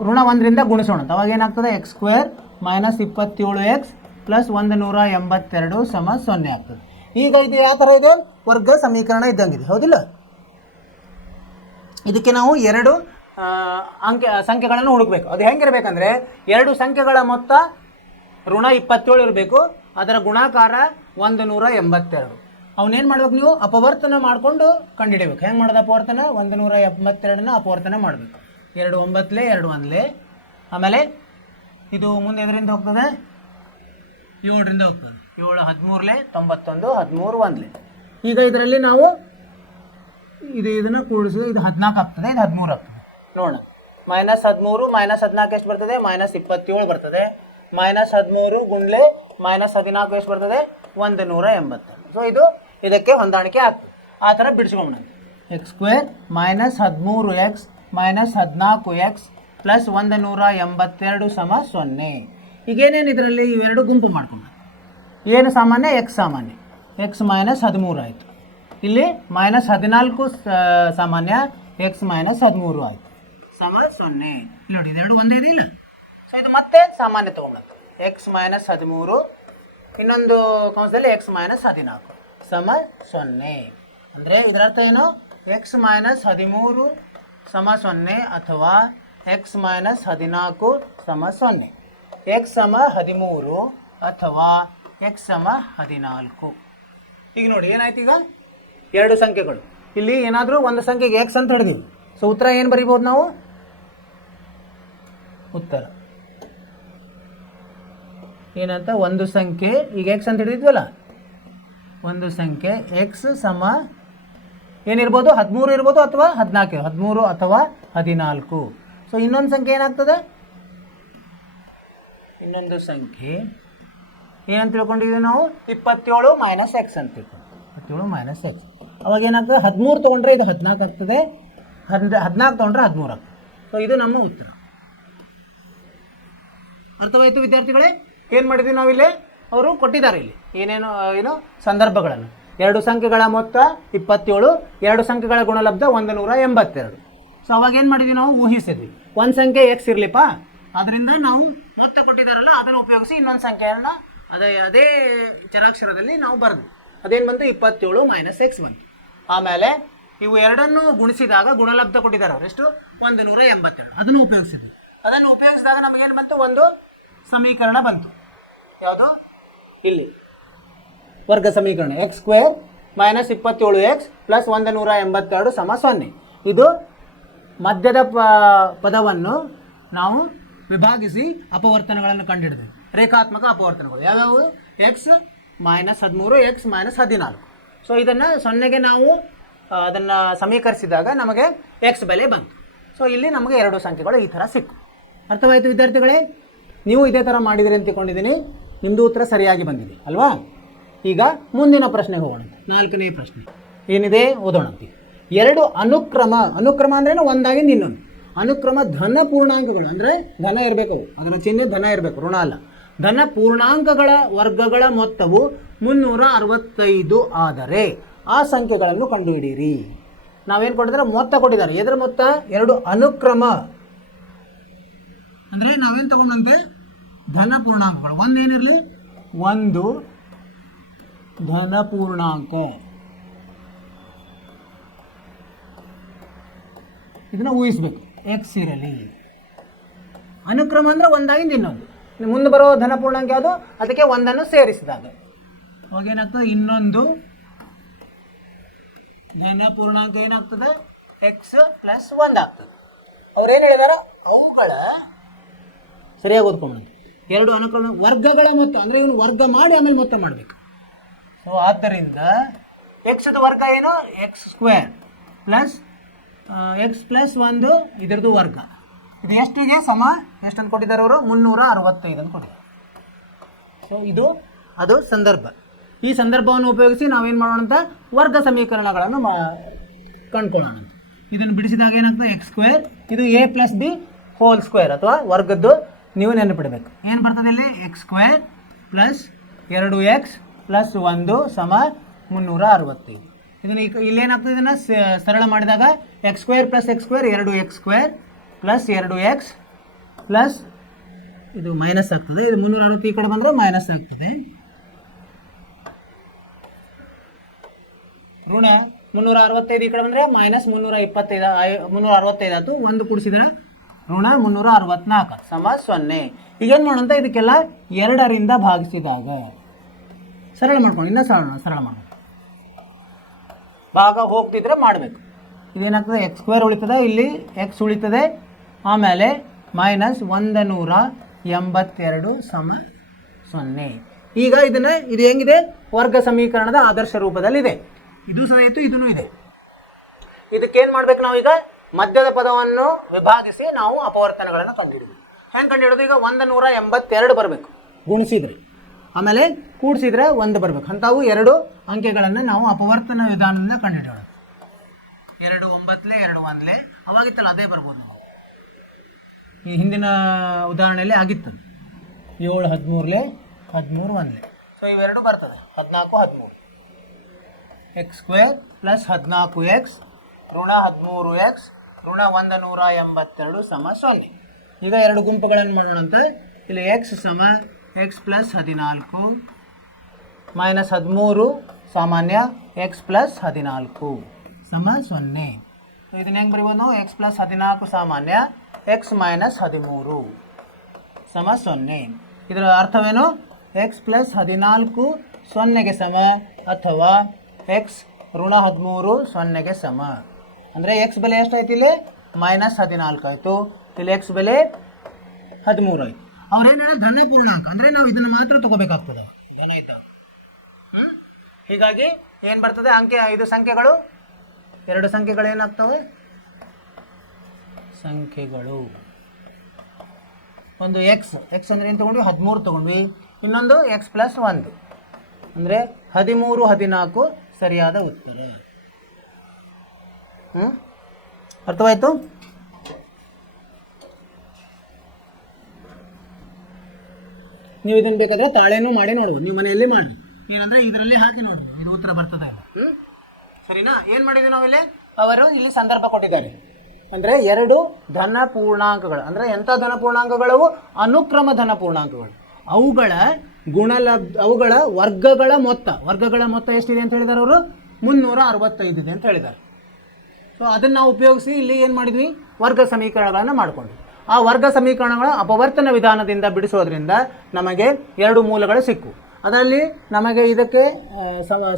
ಋಣ 1ರಿಂದ ಗುಣಿಸೋಣ. ಅವಾಗ ಏನಾಗ್ತದೆ, x square minus 27 X plus 182 ಸಮ 0 ಆಗ್ತದೆ. ಈಗ ಇದು ಯಾವ ಥರ ಇದೆ, ವರ್ಗ ಸಮೀಕರಣ ಇದ್ದಂಗಿದೆ, ಹೌದಿಲ್ಲ? ಇದಕ್ಕೆ ನಾವು ಎರಡು ಸಂಖ್ಯೆಗಳನ್ನು ಹುಡುಕಬೇಕು. ಅದು ಹೆಂಗಿರಬೇಕಂದ್ರೆ, ಎರಡು ಸಂಖ್ಯೆಗಳ ಮೊತ್ತ ಋಣ 27 ಇರಬೇಕು, ಅದರ ಗುಣಾಕಾರ 182. ಅವನೇನು ಮಾಡ್ಬೇಕು, ನೀವು ಅಪವರ್ತನ ಮಾಡಿಕೊಂಡು ಕಂಡುಹಿಡಿಬೇಕು. ಹೆಂಗೆ ಮಾಡೋದು ಅಪವರ್ತನ? 182ನ ಅಪವರ್ತನ ಮಾಡಬೇಕು. 2 9 2 1. ಆಮೇಲೆ ಇದು ಮುಂದೆ ಎದರಿಂದ ಹೋಗ್ತದೆ, 7ರಿಂದ ಹೋಗ್ತದೆ. 7 13 91 13 1. ಈಗ ಇದರಲ್ಲಿ ನಾವು ಇದನ್ನು ಕೂಡಿಸಿ ಇದು 14 ಆಗ್ತದೆ, ಇದು 13 ಆಗ್ತದೆ. ನೋಡೋಣ, ಮೈನಸ್ 13 ಮೈನಸ್ 14 ಎಷ್ಟು ಬರ್ತದೆ? ಮೈನಸ್ 27 ಬರ್ತದೆ. ಮೈನಸ್ 13 ಗುಂಡ್ಲೆ ಮೈನಸ್ 14 ಎಷ್ಟು ಬರ್ತದೆ? 182. ಸೊ ಇದು ಇದಕ್ಕೆ ಹೊಂದಾಣಿಕೆ ಆಗ್ತದೆ. ಆ ಥರ ಬಿಡಿಸ್ಕೊಂಬೋಣ. X square minus 13 x minus 14 x plus 182 ಸಮ 0. ಈಗೇನೇನು ಇದರಲ್ಲಿ ಇವೆರಡು ಗುಂಪು ಮಾಡ್ಕೊಂಡು ಏನು ಸಾಮಾನ್ಯ? ಎಕ್ಸ್ ಸಾಮಾನ್ಯ, ಎಕ್ಸ್ ಮೈನಸ್ 13 ಆಯಿತು. ಇಲ್ಲಿ ಮೈನಸ್ 14 ಸಾಮಾನ್ಯ, ಎಕ್ಸ್ ಮೈನಸ್ 13 ಆಯಿತು ಸಮ 0. ನೋಡಿ, ಇದೆರಡು ಒಂದೇ ಇದೆ ಇಲ್ಲ? ಸೊ ಇದು ಮತ್ತೆ ಸಾಮಾನ್ಯ ತೊಗೊಂಡಂತ ಎಕ್ಸ್ ಮೈನಸ್ 13, ಇನ್ನೊಂದು ಕಂಸದಲ್ಲಿ ಎಕ್ಸ್ ಮೈನಸ್ 14 ಸಮ 0. ಅಂದರೆ ಇದರರ್ಥ ಏನು? ಎಕ್ಸ್ ಮೈನಸ್ 13 ಸಮ 0 ಅಥವಾ ಎಕ್ಸ್ ಮೈನಸ್ 14 ಸಮ 0. ಎಕ್ಸ್ ಸಮ 13 ಅಥವಾ ಎಕ್ಸ್ ಸಮ 14. ಈಗ ನೋಡಿ ಏನಾಯ್ತು, ಈಗ ಎರಡು ಸಂಖ್ಯೆಗಳು. ಇಲ್ಲಿ ಏನಾದರೂ ಒಂದು ಸಂಖ್ಯೆಗೆ ಎಕ್ಸ್ ಅಂತ ಹಿಡಿದೀವಿ. ಸೊ ಉತ್ತರ ಏನು ಬರೀಬೋದು ನಾವು? ಉತ್ತರ ಏನಂತ, ಒಂದು ಸಂಖ್ಯೆ ಈಗ ಎಕ್ಸ್ ಅಂತ ಹಿಡಿದಿದ್ವಲ್ಲ, ಒಂದು ಸಂಖ್ಯೆ ಎಕ್ಸ್ ಸಮ ಏನಿರ್ಬೋದು? 13 ಇರ್ಬೋದು ಅಥವಾ 14, 13 ಅಥವಾ 14. ಸೊ ಇನ್ನೊಂದು ಸಂಖ್ಯೆ ಏನಾಗ್ತದೆ? ಇನ್ನೊಂದು ಸಂಖ್ಯೆ ಏನಂತ ತಿಳ್ಕೊಂಡಿದ್ದೀವಿ ನಾವು? 27 ಮೈನಸ್ ಎಕ್ಸ್ ಅಂತ ತಿಳ್ಕೊಂಡು 27 ಮೈನಸ್ ಎಕ್ಸ್. ಅವಾಗ ಏನಾಗ್ತದೆ? 13 ತೊಗೊಂಡ್ರೆ ಇದು 14 ಆಗ್ತದೆ, 14 ತೊಗೊಂಡ್ರೆ 13 ಆಗ್ತದೆ. ಸೊ ಇದು ನಮ್ಮ ಉತ್ತರ. ಅರ್ಥವಾಯಿತು ವಿದ್ಯಾರ್ಥಿಗಳೇ? ಏನು ಮಾಡಿದ್ವಿ ನಾವಿಲ್ಲಿ? ಅವರು ಕೊಟ್ಟಿದ್ದಾರೆ ಇಲ್ಲಿ ಏನೇನು ಏನು ಸಂದರ್ಭಗಳನ್ನು. ಎರಡು ಸಂಖ್ಯೆಗಳ ಮೊತ್ತ 27, ಎರಡು ಸಂಖ್ಯೆಗಳ ಗುಣಲಬ್ಧ 182. ಸೊ ಅವಾಗ ಏನು ಮಾಡಿದ್ವಿ ನಾವು? ಊಹಿಸಿದ್ವಿ. ಒಂದು ಸಂಖ್ಯೆ ಎಕ್ಸ್ ಇರಲಿಪ್ಪ, ಅದರಿಂದ ನಾವು ಮೊತ್ತ ಕೊಟ್ಟಿದ್ದಾರಲ್ಲ ಅದನ್ನು ಉಪಯೋಗಿಸಿ ಇನ್ನೊಂದು ಸಂಖ್ಯೆಯನ್ನು ಅದೇ ಚರಾಕ್ಷರದಲ್ಲಿ ನಾವು ಬರೆದ್ವಿ. ಅದೇನು ಬಂತು? 27 ಮೈನಸ್ ಎಕ್ಸ್ ಬಂತು. ಆಮೇಲೆ ಇವು ಎರಡನ್ನು ಗುಣಿಸಿದಾಗ ಗುಣಲಬ್ಧ ಕೊಟ್ಟಿದ್ದಾರೆ ಅವರು ಎಷ್ಟು? 182. ಅದನ್ನು ಉಪಯೋಗಿಸಿದ್ವಿ. ಅದನ್ನು ಉಪಯೋಗಿಸಿದಾಗ ನಮಗೇನು ಬಂತು? ಒಂದು ಸಮೀಕರಣ ಬಂತು. ಯಾವುದು? ಇಲ್ಲಿ ವರ್ಗ ಸಮೀಕರಣ. X square minus 27 X plus 182 ಸಮ 0. ಇದು ಮಧ್ಯದ ಪದವನ್ನು ನಾವು ವಿಭಾಗಿಸಿ ಅಪವರ್ತನಗಳನ್ನು ಕಂಡುಹಿಡಿದ್ವಿ. ರೇಖಾತ್ಮಕ ಅಪವರ್ತನಗಳು ಯಾವ್ಯಾವು? X minus 13 x minus 14. So ಇದನ್ನು 0ಗೆ ನಾವು ಅದನ್ನು ಸಮೀಕರಿಸಿದಾಗ ನಮಗೆ ಎಕ್ಸ್ ಬೆಲೆ ಬಂತು. ಸೊ ಇಲ್ಲಿ ನಮಗೆ ಎರಡು ಸಂಖ್ಯೆಗಳು ಈ ಥರ ಸಿಕ್ಕು. ಅರ್ಥವಾಯಿತು ವಿದ್ಯಾರ್ಥಿಗಳೇ? ನೀವು ಇದೇ ಥರ ಮಾಡಿದಿರಿ ಅಂತ ತಿಳ್ಕೊಂಡಿದ್ದೀನಿ. ನಿಮ್ಮದು ಉತ್ತರ ಸರಿಯಾಗಿ ಬಂದಿದೆ ಅಲ್ವಾ? ಈಗ ಮುಂದಿನ ಪ್ರಶ್ನೆಗೆ ಹೋಗೋಣ. 4ನೇ ಪ್ರಶ್ನೆ ಏನಿದೆ ಓದೋಣ. ಎರಡು ಅನುಕ್ರಮ ಅಂದ್ರೇನು? ಒಂದಾಗಿಂದ ಇನ್ನೊಂದು ಅನುಕ್ರಮ ಧನ ಪೂರ್ಣಾಂಕಗಳು, ಅಂದರೆ ಧನ ಇರಬೇಕು, ಅದರ ಚಿಹ್ನೆ ಧನ ಇರಬೇಕು, ಋಣ ಅಲ್ಲ. ಧನ ಪೂರ್ಣಾಂಕಗಳ ವರ್ಗಗಳ ಮೊತ್ತವು 365 ಆದರೆ ಆ ಸಂಖ್ಯೆಗಳನ್ನು ಕಂಡುಹಿಡಿಯಿರಿ. ನಾವೇನು ಕೊಟ್ಟಿದ್ದಾರೆ? ಮೊತ್ತ ಕೊಟ್ಟಿದ್ದಾರೆ. ಎದರ ಮೊತ್ತ? ಎರಡು ಅನುಕ್ರಮ ಅಂದರೆ ನಾವೇನು ತಗೊಂಡಂತೆ ಧನ ಪೂರ್ಣಾಂಕಗಳು. ಒಂದೇನಿರಲಿ, ಒಂದು ಧನ ಪೂರ್ಣಾಂಕ, ಇದನ್ನು ಊಹಿಸ್ಬೇಕು. ಎಕ್ಸ್ ಇರಲಿ. ಅನುಕ್ರಮ ಅಂದರೆ ಒಂದಾಗಿಂದ ಇನ್ನೊಂದು, ಮುಂದೆ ಬರೋ ಧನ ಪೂರ್ಣಾಂಕ ಯಾವುದು, ಅದಕ್ಕೆ ಒಂದನ್ನು ಸೇರಿಸಿದಾಗ ಅವಾಗ ಏನಾಗ್ತದೆ, ಇನ್ನೊಂದು ಧನ ಪೂರ್ಣಾಂಕ ಏನಾಗ್ತದೆ, ಎಕ್ಸ್ ಪ್ಲಸ್ 1 ಆಗ್ತದೆ. ಅವ್ರೇನು ಹೇಳಿದಾರ, ಅವುಗಳ ಸರಿಯಾಗಿ ಓದ್ಕೊಂಡು ಎರಡು ಅನುಕ್ರಮ ವರ್ಗಗಳ ಮೊತ್ತ, ಅಂದರೆ ಇವನು ವರ್ಗ ಮಾಡಿ ಆಮೇಲೆ ಮೊತ್ತ ಮಾಡಬೇಕು. ಸೊ ಆದ್ದರಿಂದ ಎಕ್ಸ್ದು ವರ್ಗ ಏನು, X square plus X plus 1 ಇದರದ್ದು ವರ್ಗ. ಇದು ಎಷ್ಟಿಗೆ ಸಮ, ಎಷ್ಟಂತ ಕೊಟ್ಟಿದ್ದಾರೆ ಅವರು, 365 ಅಂತ ಕೊಟ್ಟಿದ್ದಾರೆ. ಸೊ ಇದು ಅದು ಸಂದರ್ಭ. ಈ ಸಂದರ್ಭವನ್ನು ಉಪಯೋಗಿಸಿ ನಾವೇನು ಮಾಡೋಣ ಅಂತ, ವರ್ಗ ಸಮೀಕರಣಗಳನ್ನು ಕಂಡುಕೊಳ್ಳೋಣ. ಇದನ್ನು ಬಿಡಿಸಿದಾಗ ಏನಾಗ್ತದೆ, ಎಕ್ಸ್ ಸ್ಕ್ವೇರ್, ಇದು A plus B whole square ಅಥವಾ ವರ್ಗದ್ದು ನೀವು ನೆನಪಿಡಬೇಕು. ಏನು ಬರ್ತದೆ ಇಲ್ಲಿ, X square plus 2x plus 1 ಸಮ 365. ಇದನ್ನು ಇಲ್ಲೇನಾಗ್ತದೆ, ಇದನ್ನು ಸರಳ ಮಾಡಿದಾಗ X square plus x square 2x square plus 2x plus ಇದು ಮೈನಸ್ ಆಗ್ತದೆ, ಇದು 360 ಈ ಕಡೆ ಬಂದರೆ ಮೈನಸ್ ಆಗ್ತದೆ, ಋಣ 365 ಈ ಕಡೆ ಬಂದರೆ ಮೈನಸ್ 365 ಆಯ್ತು, ಒಂದು ಕೂಡಿಸಿದ್ರೆ ಋಣ 364 ಸಮ 0. ಈಗೇನು ಮಾಡೋಣ, ಇದಕ್ಕೆಲ್ಲ 2ರಿಂದ ಭಾಗಿಸಿದಾಗ ಸರಳ ಮಾಡ್ಕೊಂಡು, ಇನ್ನೂ ಸರಳ ಮಾಡ್ಕೊಂಡು ಭಾಗ ಹೋಗ್ತಿದ್ರೆ ಮಾಡಬೇಕು. ಇದೇನಾಗ್ತದೆ, ಎಕ್ಸ್ ಸ್ಕ್ವೇರ್ ಉಳಿತದೆ, ಇಲ್ಲಿ ಎಕ್ಸ್ ಉಳಿತದೆ, ಆಮೇಲೆ ಮೈನಸ್ 182 ಸಮ 0. ಈಗ ಇದು ಹೆಂಗಿದೆ, ವರ್ಗ ಸಮೀಕರಣದ ಆದರ್ಶ ರೂಪದಲ್ಲಿದೆ. ಇದು ಸಹ ಇತ್ತು, ಇದೂ ಇದೆ. ಇದಕ್ಕೇನು ಮಾಡ್ಬೇಕು, ನಾವೀಗ ಮಧ್ಯದ ಪದವನ್ನು ವಿಭಾಗಿಸಿ ನಾವು ಅಪವರ್ತನಗಳನ್ನು ಕಂಡುಹಿಡಿದ್ವಿ. ಹೆಂಗೆ ಕಂಡುಹಿಡಿದು, ಈಗ 182 ಬರಬೇಕು ಗುಣಿಸಿದ್ರೆ, ಆಮೇಲೆ ಕೂಡಿಸಿದ್ರೆ 1 ಬರಬೇಕು. ಅಂಥವು 2 ಅಂಕೆಗಳನ್ನು ನಾವು ಅಪವರ್ತನ ವಿಧಾನದಿಂದ ಕಂಡುಹಿಡಿಯೋಣ. 2 9 2 1 ಅವಾಗಿತ್ತಲ್ಲ, ಅದೇ ಬರ್ಬೋದು ನಾವು. ಈ ಹಿಂದಿನ ಉದಾಹರಣೆಯಲ್ಲಿ ಆಗಿತ್ತು 7 13 13 1. ಸೊ ಇವೆರಡು ಬರ್ತದೆ 14 13. ಎಕ್ಸ್ ಸ್ಕ್ವೇರ್ ಪ್ಲಸ್ 14x ಋಣ 13x ಋಣ 182 ಸಮ 0. ಈಗ 2 ಗುಂಪುಗಳನ್ನು ಮಾಡೋಣಂತೆ. ಇಲ್ಲಿ ಎಕ್ಸ್ ಸಮ ಎಕ್ಸ್ ಪ್ಲಸ್ 14 ಮೈನಸ್ 13 ಸಾಮಾನ್ಯ ಎಕ್ಸ್ ಪ್ಲಸ್ 14 ಸಮ 0. ಇದನ್ನ ಹೆಂಗೆ ಬರೀಬೋದು ನಾವು, ಎಕ್ಸ್ ಪ್ಲಸ್ 14 ಸಾಮಾನ್ಯ ಎಕ್ಸ್ ಮೈನಸ್ 13 ಸಮ 0. ಇದರ ಅರ್ಥವೇನು, ಎಕ್ಸ್ ಪ್ಲಸ್ 14 0ಗೆ ಸಮ ಅಥವಾ ಎಕ್ಸ್ ಋಣ 13 0ಗೆ ಸಮ. ಅಂದರೆ ಎಕ್ಸ್ ಬೆಲೆ ಎಷ್ಟಾಯ್ತು, ಇಲ್ಲಿ ಮೈನಸ್ 14 ಆಯಿತು, ಇಲ್ಲಿ ಎಕ್ಸ್ ಬೆಲೆ 13 ಆಯಿತು. ಅವ್ರೇನು ಹೇಳೋ, ಧನ ಪೂರ್ಣಾಂಕ ಅಂದರೆ ನಾವು ಇದನ್ನು ಮಾತ್ರ ತಗೋಬೇಕಾಗ್ತದೆ, ಧನ ಇದ್ದಾಗ. ಹೀಗಾಗಿ ಏನು ಬರ್ತದೆ, ಅಂಕೆ ಇದು ಸಂಖ್ಯೆಗಳು, 2 ಸಂಖ್ಯೆಗಳು ಏನಾಗ್ತವೆ, ಸಂಖ್ಯೆಗಳು. ಒಂದು ಎಕ್ಸ್ ಅಂದರೆ ಏನು ತೊಗೊಂಡ್ವಿ, 13 ತೊಗೊಂಡ್ವಿ. ಇನ್ನೊಂದು ಎಕ್ಸ್ ಪ್ಲಸ್ 1 ಅಂದರೆ 13 14 ಸರಿಯಾದ ಉತ್ತರ. ಅರ್ಥವಾಯಿತು? ನೀವು ಇದನ್ನು ಬೇಕಾದರೆ ತಾಳೇನೂ ಮಾಡಿ ನೋಡ್ಬೋದು, ನೀವು ಮನೆಯಲ್ಲಿ ಮಾಡಿ. ಏನಂದರೆ ಇದರಲ್ಲಿ ಹಾಕಿ ನೋಡ್ಬೋದು, ಇದು ಉತ್ತರ ಬರ್ತದೆ ಇಲ್ಲ. ಸರಿನಾ? ಏನು ಮಾಡಿದ್ವಿ ನಾವಿಲ್ಲಿ, ಅವರು ಇಲ್ಲಿ ಸಂದರ್ಭ ಕೊಟ್ಟಿದ್ದಾರೆ. ಅಂದರೆ 2 ಧನ ಪೂರ್ಣಾಂಕಗಳು, ಅಂದರೆ ಎಂಥ ಧನ ಪೂರ್ಣಾಂಕಗಳವು, ಅನುಕ್ರಮ ಧನ ಪೂರ್ಣಾಂಕಗಳು. ಅವುಗಳ ವರ್ಗಗಳ ಮೊತ್ತ ಎಷ್ಟಿದೆ ಅಂತ ಹೇಳಿದ್ದಾರೆ ಅವರು, 365 ಇದೆ ಅಂತ ಹೇಳಿದ್ದಾರೆ. ಸೊ ಅದನ್ನು ನಾವು ಉಪಯೋಗಿಸಿ ಇಲ್ಲಿ ಏನು ಮಾಡಿದ್ವಿ, ವರ್ಗ ಸಮೀಕರಣಗಳನ್ನು ಮಾಡಿಕೊಂಡ್ವಿ. ಆ ವರ್ಗ ಸಮೀಕರಣಗಳ ಅಪವರ್ತನ ವಿಧಾನದಿಂದ ಬಿಡಿಸೋದ್ರಿಂದ ನಮಗೆ 2 ಮೂಲಗಳು ಸಿಕ್ಕು. ಅದರಲ್ಲಿ ನಮಗೆ ಇದಕ್ಕೆ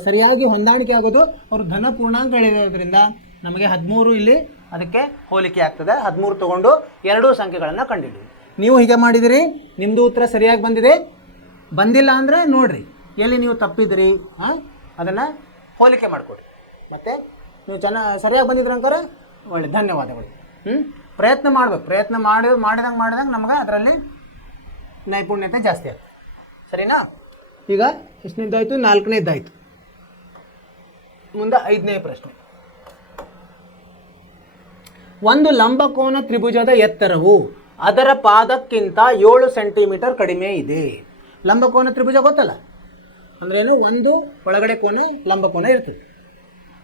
ಸರಿಯಾಗಿ ಹೊಂದಾಣಿಕೆ ಆಗೋದು ಅವರು ಧನ ಪೂರ್ಣಾಂಕಗಳಿರೋದ್ರಿಂದ ನಮಗೆ 13 ಇಲ್ಲಿ ಅದಕ್ಕೆ ಹೋಲಿಕೆ ಆಗ್ತದೆ. 13 ತೊಗೊಂಡು 2 ಸಂಖ್ಯೆಗಳನ್ನು ಕಂಡಿದ್ದೀವಿ. ನೀವು ಹೀಗೆ ಮಾಡಿದಿರಿ, ನಿಮ್ಮದು ಉತ್ತರ ಸರಿಯಾಗಿ ಬಂದಿದೆ. ಬಂದಿಲ್ಲ ಅಂದರೆ ನೋಡಿರಿ ಎಲ್ಲಿ ನೀವು ತಪ್ಪಿದಿರಿ, ಅದನ್ನು ಹೋಲಿಕೆ ಮಾಡಿಕೊಡ್ರಿ. ಮತ್ತು ನೀವು ಸರಿಯಾಗಿ ಬಂದಿದ್ರೆ ಅಂತಾರೆ ಒಳ್ಳೆ ಧನ್ಯವಾದಗಳು. ಪ್ರಯತ್ನ ಮಾಡಬೇಕು, ಪ್ರಯತ್ನ ಮಾಡಿದಂಗೆ ನಮಗೆ ಅದರಲ್ಲಿ ನೈಪುಣ್ಯತೆ ಜಾಸ್ತಿ ಆಗ್ತದೆ. ಸರಿನಾ? ಈಗ ಎಷ್ಟನೇದಾಯಿತು, 4ನೇದಾಯಿತು. ಮುಂದೆ 5ನೇ ಪ್ರಶ್ನೆ. ಒಂದು ಲಂಬಕೋನ ತ್ರಿಭುಜದ ಎತ್ತರವು ಅದರ ಪಾದಕ್ಕಿಂತ 7 ಸೆಂಟಿಮೀಟರ್ ಕಡಿಮೆ ಇದೆ. ಲಂಬಕೋನ ತ್ರಿಭುಜ ಗೊತ್ತಲ್ಲ, ಅಂದ್ರೇನು, ಒಂದು ಒಳಗಡೆ ಕೋಣೆ ಲಂಬಕೋನ ಇರ್ತದೆ.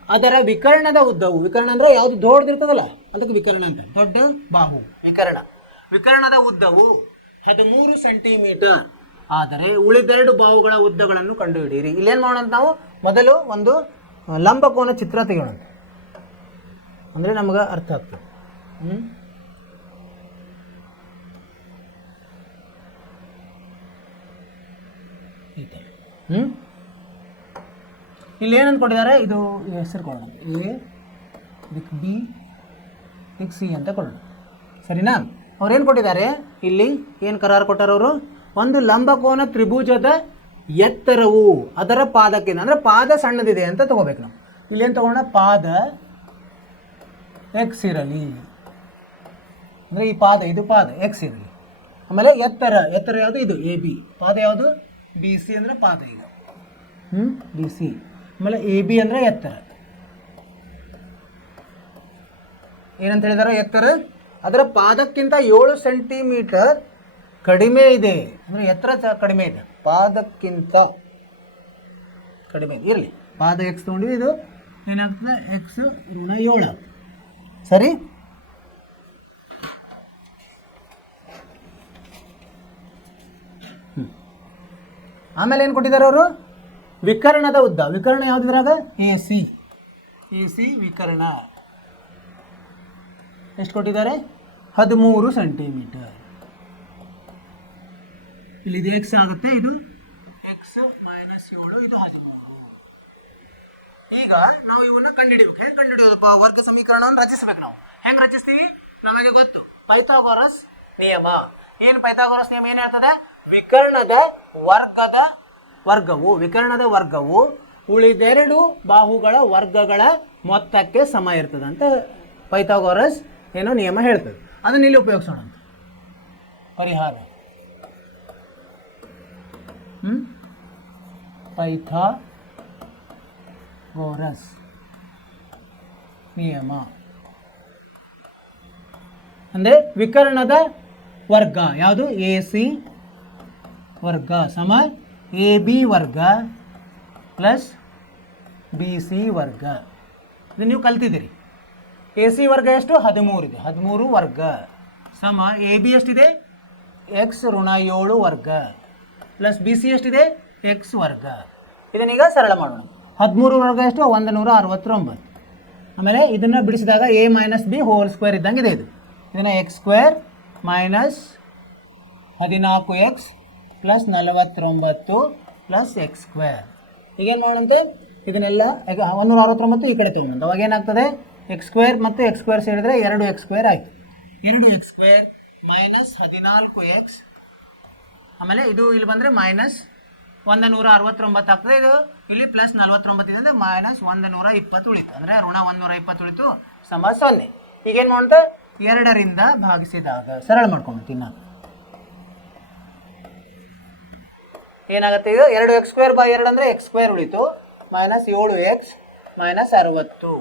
ಅದರ ವಿಕರ್ಣದ ಉದ್ದವು, ವಿಕರ್ಣ ಅಂದರೆ ಯಾವುದು ದೊಡ್ಡದಿರ್ತದಲ್ಲ ಅದಕ್ಕೆ ವಿಕರ್ಣ ಅಂತ, ದೊಡ್ಡ ಬಾಹು ವಿಕರ್ಣ. ವಿಕರ್ಣದ ಉದ್ದವು 13 ಸೆಂಟಿಮೀಟರ್ ಆದರೆ ಉಳಿದೆರಡು ಬಾಹುಗಳ ಉದ್ದಗಳನ್ನು ಕಂಡುಹಿಡಿಯಿರಿ. ಇಲ್ಲೇನು ಮಾಡೋಣ ನಾವು ಮೊದಲು ಒಂದು ಲಂಬಕೋನ ಚಿತ್ರ ತೆಗೆಯೋಣ ಅಂದರೆ ನಮಗೆ ಅರ್ಥ ಆಗ್ತದೆ. ಇಲ್ಲಿ ಏನಂತ ಕೊಟ್ಟಿದ್ದಾರೆ, ಇದು ಹೆಸರು ಕೊಡೋಣ, ಎ ಇದಕ್ಕೆ ಬಿ ಇದಕ್ಕೆ ಸಿ ಅಂತ ಕೊಡೋಣ. ಸರಿನಾ? ಅವ್ರೇನು ಕೊಟ್ಟಿದ್ದಾರೆ ಇಲ್ಲಿ, ಏನು ಕರಾರು ಕೊಟ್ಟಾರ ಅವರು, ಒಂದು ಲಂಬಕೋನ ತ್ರಿಭುಜದ ಎತ್ತರವು ಅದರ ಪಾದಕ್ಕಿಂತ, ಅಂದರೆ ಪಾದ ಸಣ್ಣದಿದೆ ಅಂತ ತಗೋಬೇಕು ನಾವು. ಇಲ್ಲೇನು ತಗೋಣ, ಪಾದ ಎಕ್ಸ್ ಇರಲಿ, ಅಂದರೆ ಈ ಪಾದ, ಇದು ಪಾದ ಎಕ್ಸ್ ಇರಲಿ. ಆಮೇಲೆ ಎತ್ತರ ಯಾವುದು, ಇದು ಎ ಬಿ. ಪಾದ ಯಾವುದು, ಬಿ ಸಿ ಅಂದರೆ ಪಾದ, ಈಗ ಬಿ ಸಿ. ಆಮೇಲೆ ಎ ಬಿ ಅಂದರೆ ಎತ್ತರ. ಏನಂತ ಹೇಳಿದಾರೆ, ಎತ್ತರ ಅದರ ಪಾದಕ್ಕಿಂತ 7 ಸೆಂಟಿಮೀಟರ್ ಕಡಿಮೆ ಇದೆ. ಅಂದರೆ ಎತ್ತರ ಕಡಿಮೆ ಇದೆ, ಪಾದಕ್ಕಿಂತ ಕಡಿಮೆ ಇರಲಿ. ಪಾದ ಎಕ್ಸ್ ತೊಗೊಂಡಿವಿ, ಇದು ಏನಾಗ್ತದೆ ಎಕ್ಸ್ ಋಣ 7 ಆಗ್ತದೆ. ಸರಿ, ಆಮೇಲೆ ಏನು ಕೊಟ್ಟಿದ್ದಾರೆ ಅವರು, ವಿಕರ್ಣದ ಉದ್ದ. ವಿಕರ್ಣ ಯಾವುದಿದ್ರಾಗ, ಎ ಸಿ ವಿಕರ್ಣ ಎಷ್ಟು ಕೊಟ್ಟಿದ್ದಾರೆ, 13 ಸೆಂಟಿಮೀಟರ್. ಇಲ್ಲಿ ಇದು ಎಕ್ಸ್ ಆಗುತ್ತೆ, ಇದು ಎಕ್ಸ್ ಮೈನಸ್ 7, ಇದು 13. ಈಗ ನಾವು ಇವನ್ನ ಕಂಡುಹಿಡಿಬೇಕು. ಹೆಂಗೆ ಕಂಡುಹಿಡಿಯೋದಪ್ಪ, ವರ್ಗ ಸಮೀಕರಣವನ್ನು ರಚಿಸಬೇಕು. ನಾವು ಹೆಂಗೆ ರಚಿಸ್ತೀವಿ ನಮಗೆ ಗೊತ್ತು, ಪೈಥಾಗೋರಸ್ ನಿಯಮ. ಏನು ಪೈಥಾಗೋರಸ್ ನಿಯಮ ಏನು ಹೇಳ್ತದೆ, ವಿಕರ್ಣದ ವರ್ಗವು ಉಳಿದೆರಡು ಬಾಹುಗಳ ವರ್ಗಗಳ ಮೊತ್ತಕ್ಕೆ ಸಮ ಇರ್ತದೆ ಅಂತ ಪೈಥಾಗೋರಸ್ ಏನೋ ನಿಯಮ ಹೇಳ್ತದೆ. ಅದನ್ನ ಇಲ್ಲಿ ಉಪಯೋಗಿಸೋಣ ಅಂತ. ಪರಿಹಾರ ಪೈಥಾಗೋರಸ್ ನಿಯಮ ಅಂದರೆ ವಿಕರ್ಣದ ವರ್ಗ ಯಾವುದು, ಎ ಸಿ ವರ್ಗ ಸಮ ಎ ಬಿ ವರ್ಗ ಪ್ಲಸ್ ಬಿ ಸಿ ವರ್ಗ. ಇದು ನೀವು ಕಲ್ತಿದ್ದೀರಿ. ಎ ಸಿ ವರ್ಗ ಎಷ್ಟು, 13 ಇದೆ, 13 ವರ್ಗ ಸಮ ಎ ಬಿ ಎಷ್ಟಿದೆ, ಎಕ್ಸ್ ಋಣ 7 ವರ್ಗ ಪ್ಲಸ್ ಬಿ ಸಿ ಎಷ್ಟಿದೆ, ಎಕ್ಸ್ ವರ್ಗ. ಇದನ್ನೀಗ ಸರಳ ಮಾಡೋಣ. 13 ವರ್ಗ ಎಷ್ಟು, 169. ಆಮೇಲೆ ಇದನ್ನು ಬಿಡಿಸಿದಾಗ A minus B whole square ಇದ್ದಂಗೆ ಇದೆ. ಇದನ್ನು x square minus 14x plus 49 plus x square. ಈಗೇನು ಮಾಡೋಣಂತೆ, ಇದನ್ನೆಲ್ಲ 169 ಈ ಕಡೆ ತೊಗೊಂಡು ಅವಾಗ ಏನಾಗ್ತದೆ, ಎಕ್ಸ್ ಸ್ಕ್ವೇರ್ ಮತ್ತು ಎಕ್ಸ್ ಸ್ಕ್ವೇರ್ ಸೇರಿದರೆ 2x ಸ್ಕ್ವೇರ್ ಆಯಿತು. 2x ಸ್ಕ್ವೇರ್ ಮೈನಸ್ 14x, ಆಮೇಲೆ ಇದು ಇಲ್ಲಿ ಬಂದರೆ ಮೈನಸ್ 169 ಆಗ್ತದೆ. ಇದು ಇಲ್ಲಿ ಪ್ಲಸ್ 49 ಇದೆ ಅಂದರೆ ಮೈನಸ್ 120 ಉಳಿತು, ಅಂದರೆ ಋಣ 120 ಉಳಿತು ಸಮ 0. ಈಗೇನು ಮಾಡುತ್ತೆ, 2ರಿಂದ ಭಾಗಿಸಿದಾಗ ಸರಳ ಮಾಡ್ಕೊಂಡ್ಬಿಡ್ತೀನಿ ನಾನು. ಏನಾಗುತ್ತೆ, ಈಗ 2x ಸ್ಕ್ವೇರ್ ಬೈ 2 ಅಂದರೆ ಎಕ್ಸ್ ಸ್ಕ್ವೇರ್ ಉಳಿತು, ಮೈನಸ್ 7x ಮೈನಸ್ 60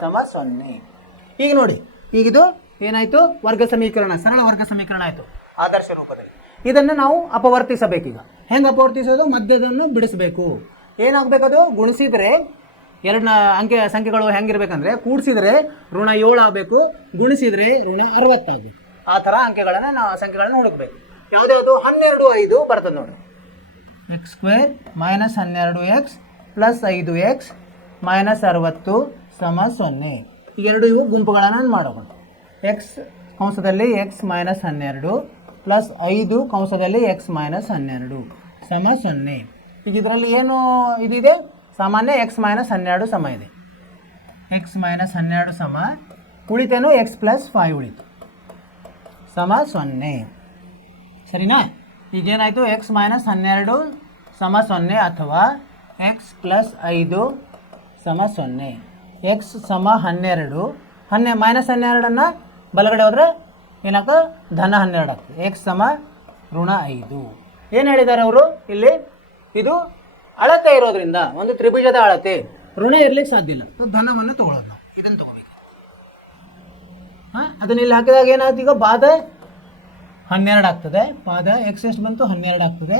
ಸಮ 0. ಈಗ ನೋಡಿ, ಈಗಿದು ಏನಾಯಿತು, ವರ್ಗ ಸಮೀಕರಣ, ಸರಳ ವರ್ಗ ಸಮೀಕರಣ ಆಯಿತು ಆದರ್ಶ ರೂಪದಲ್ಲಿ. ಇದನ್ನು ನಾವು ಅಪವರ್ತಿಸಬೇಕೀಗ. ಹೆಂಗೆ ಅಪವರ್ತಿಸೋದು, ಮಧ್ಯದನ್ನು ಬಿಡಿಸಬೇಕು. ಏನಾಗಬೇಕದು, ಗುಣಿಸಿದರೆ ಸಂಖ್ಯೆಗಳು ಹೆಂಗಿರ್ಬೇಕಂದ್ರೆ, ಕೂಡಿಸಿದರೆ ಋಣ 7 ಆಗಬೇಕು, ಗುಣಿಸಿದರೆ ಋಣ 60 ಆಗಬೇಕು. ಆ ಥರ ಸಂಖ್ಯೆಗಳನ್ನು ಹುಡುಕಬೇಕು. ಯಾವುದ್ಯಾವುದು, 12, 5 ಬರ್ತದೆ ನೋಡಿ. X square minus 12x plus 5x minus 60 ಸಮ 0. ಈಗ ಇವು ಗುಂಪುಗಳನ್ನು ಮಾಡೋಣ. ಎಕ್ಸ್ ಕಂಸದಲ್ಲಿ ಎಕ್ಸ್ ಮೈನಸ್ 12 ಪ್ಲಸ್ 5 ಕಂಸದಲ್ಲಿ ಎಕ್ಸ್ ಮೈನಸ್ 12 ಸಮ 0. ಈಗ ಇದರಲ್ಲಿ ಏನು ಇದಿದೆ, ಸಾಮಾನ್ಯ ಎಕ್ಸ್ ಮೈನಸ್ 12 ಸಮ ಇದೆ. ಎಕ್ಸ್ ಮೈನಸ್ 12 ಸಮ ಉಳಿತೇನು, ಎಕ್ಸ್ ಪ್ಲಸ್ 5 ಉಳಿತು ಸಮ 0. ಸರಿನಾ? ಈಗೇನಾಯಿತು, ಎಕ್ಸ್ ಮೈನಸ್ 12 ಸಮ 0 ಅಥವಾ ಎಕ್ಸ್ ಪ್ಲಸ್ 5 ಸಮ 0. ಎಕ್ಸ್ ಸಮ 12, ಮೈನಸ್ 12 ಬಲಗಡೆ ಹೋದರೆ ಏನಾಗ್ತದೆ, ಧನ 12 ಆಗ್ತದೆ. ಎಕ್ಸ್ ಸಮ ಋಣ 5. ಏನು ಹೇಳಿದ್ದಾರೆ ಅವರು ಇಲ್ಲಿ, ಇದು ಅಳತೆ ಇರೋದ್ರಿಂದ, ಒಂದು ತ್ರಿಭುಜದ ಅಳತೆ, ಋಣ ಇರ್ಲಿಕ್ಕೆ ಸಾಧ್ಯ ಇಲ್ಲ. ಧನವನ್ನು ತೊಗೊಳ್ಳೋದು ನಾವು, ಇದನ್ನು ತೊಗೋಬೇಕು. ಅದನ್ನ ಇಲ್ಲಿ ಹಾಕಿದಾಗ ಏನಾಯ್ತು, ಈಗ ಪಾದ 12 ಆಗ್ತದೆ. ಪಾದ ಎಕ್ಸ್ ಎಷ್ಟು ಬಂತು, 12 ಆಗ್ತದೆ.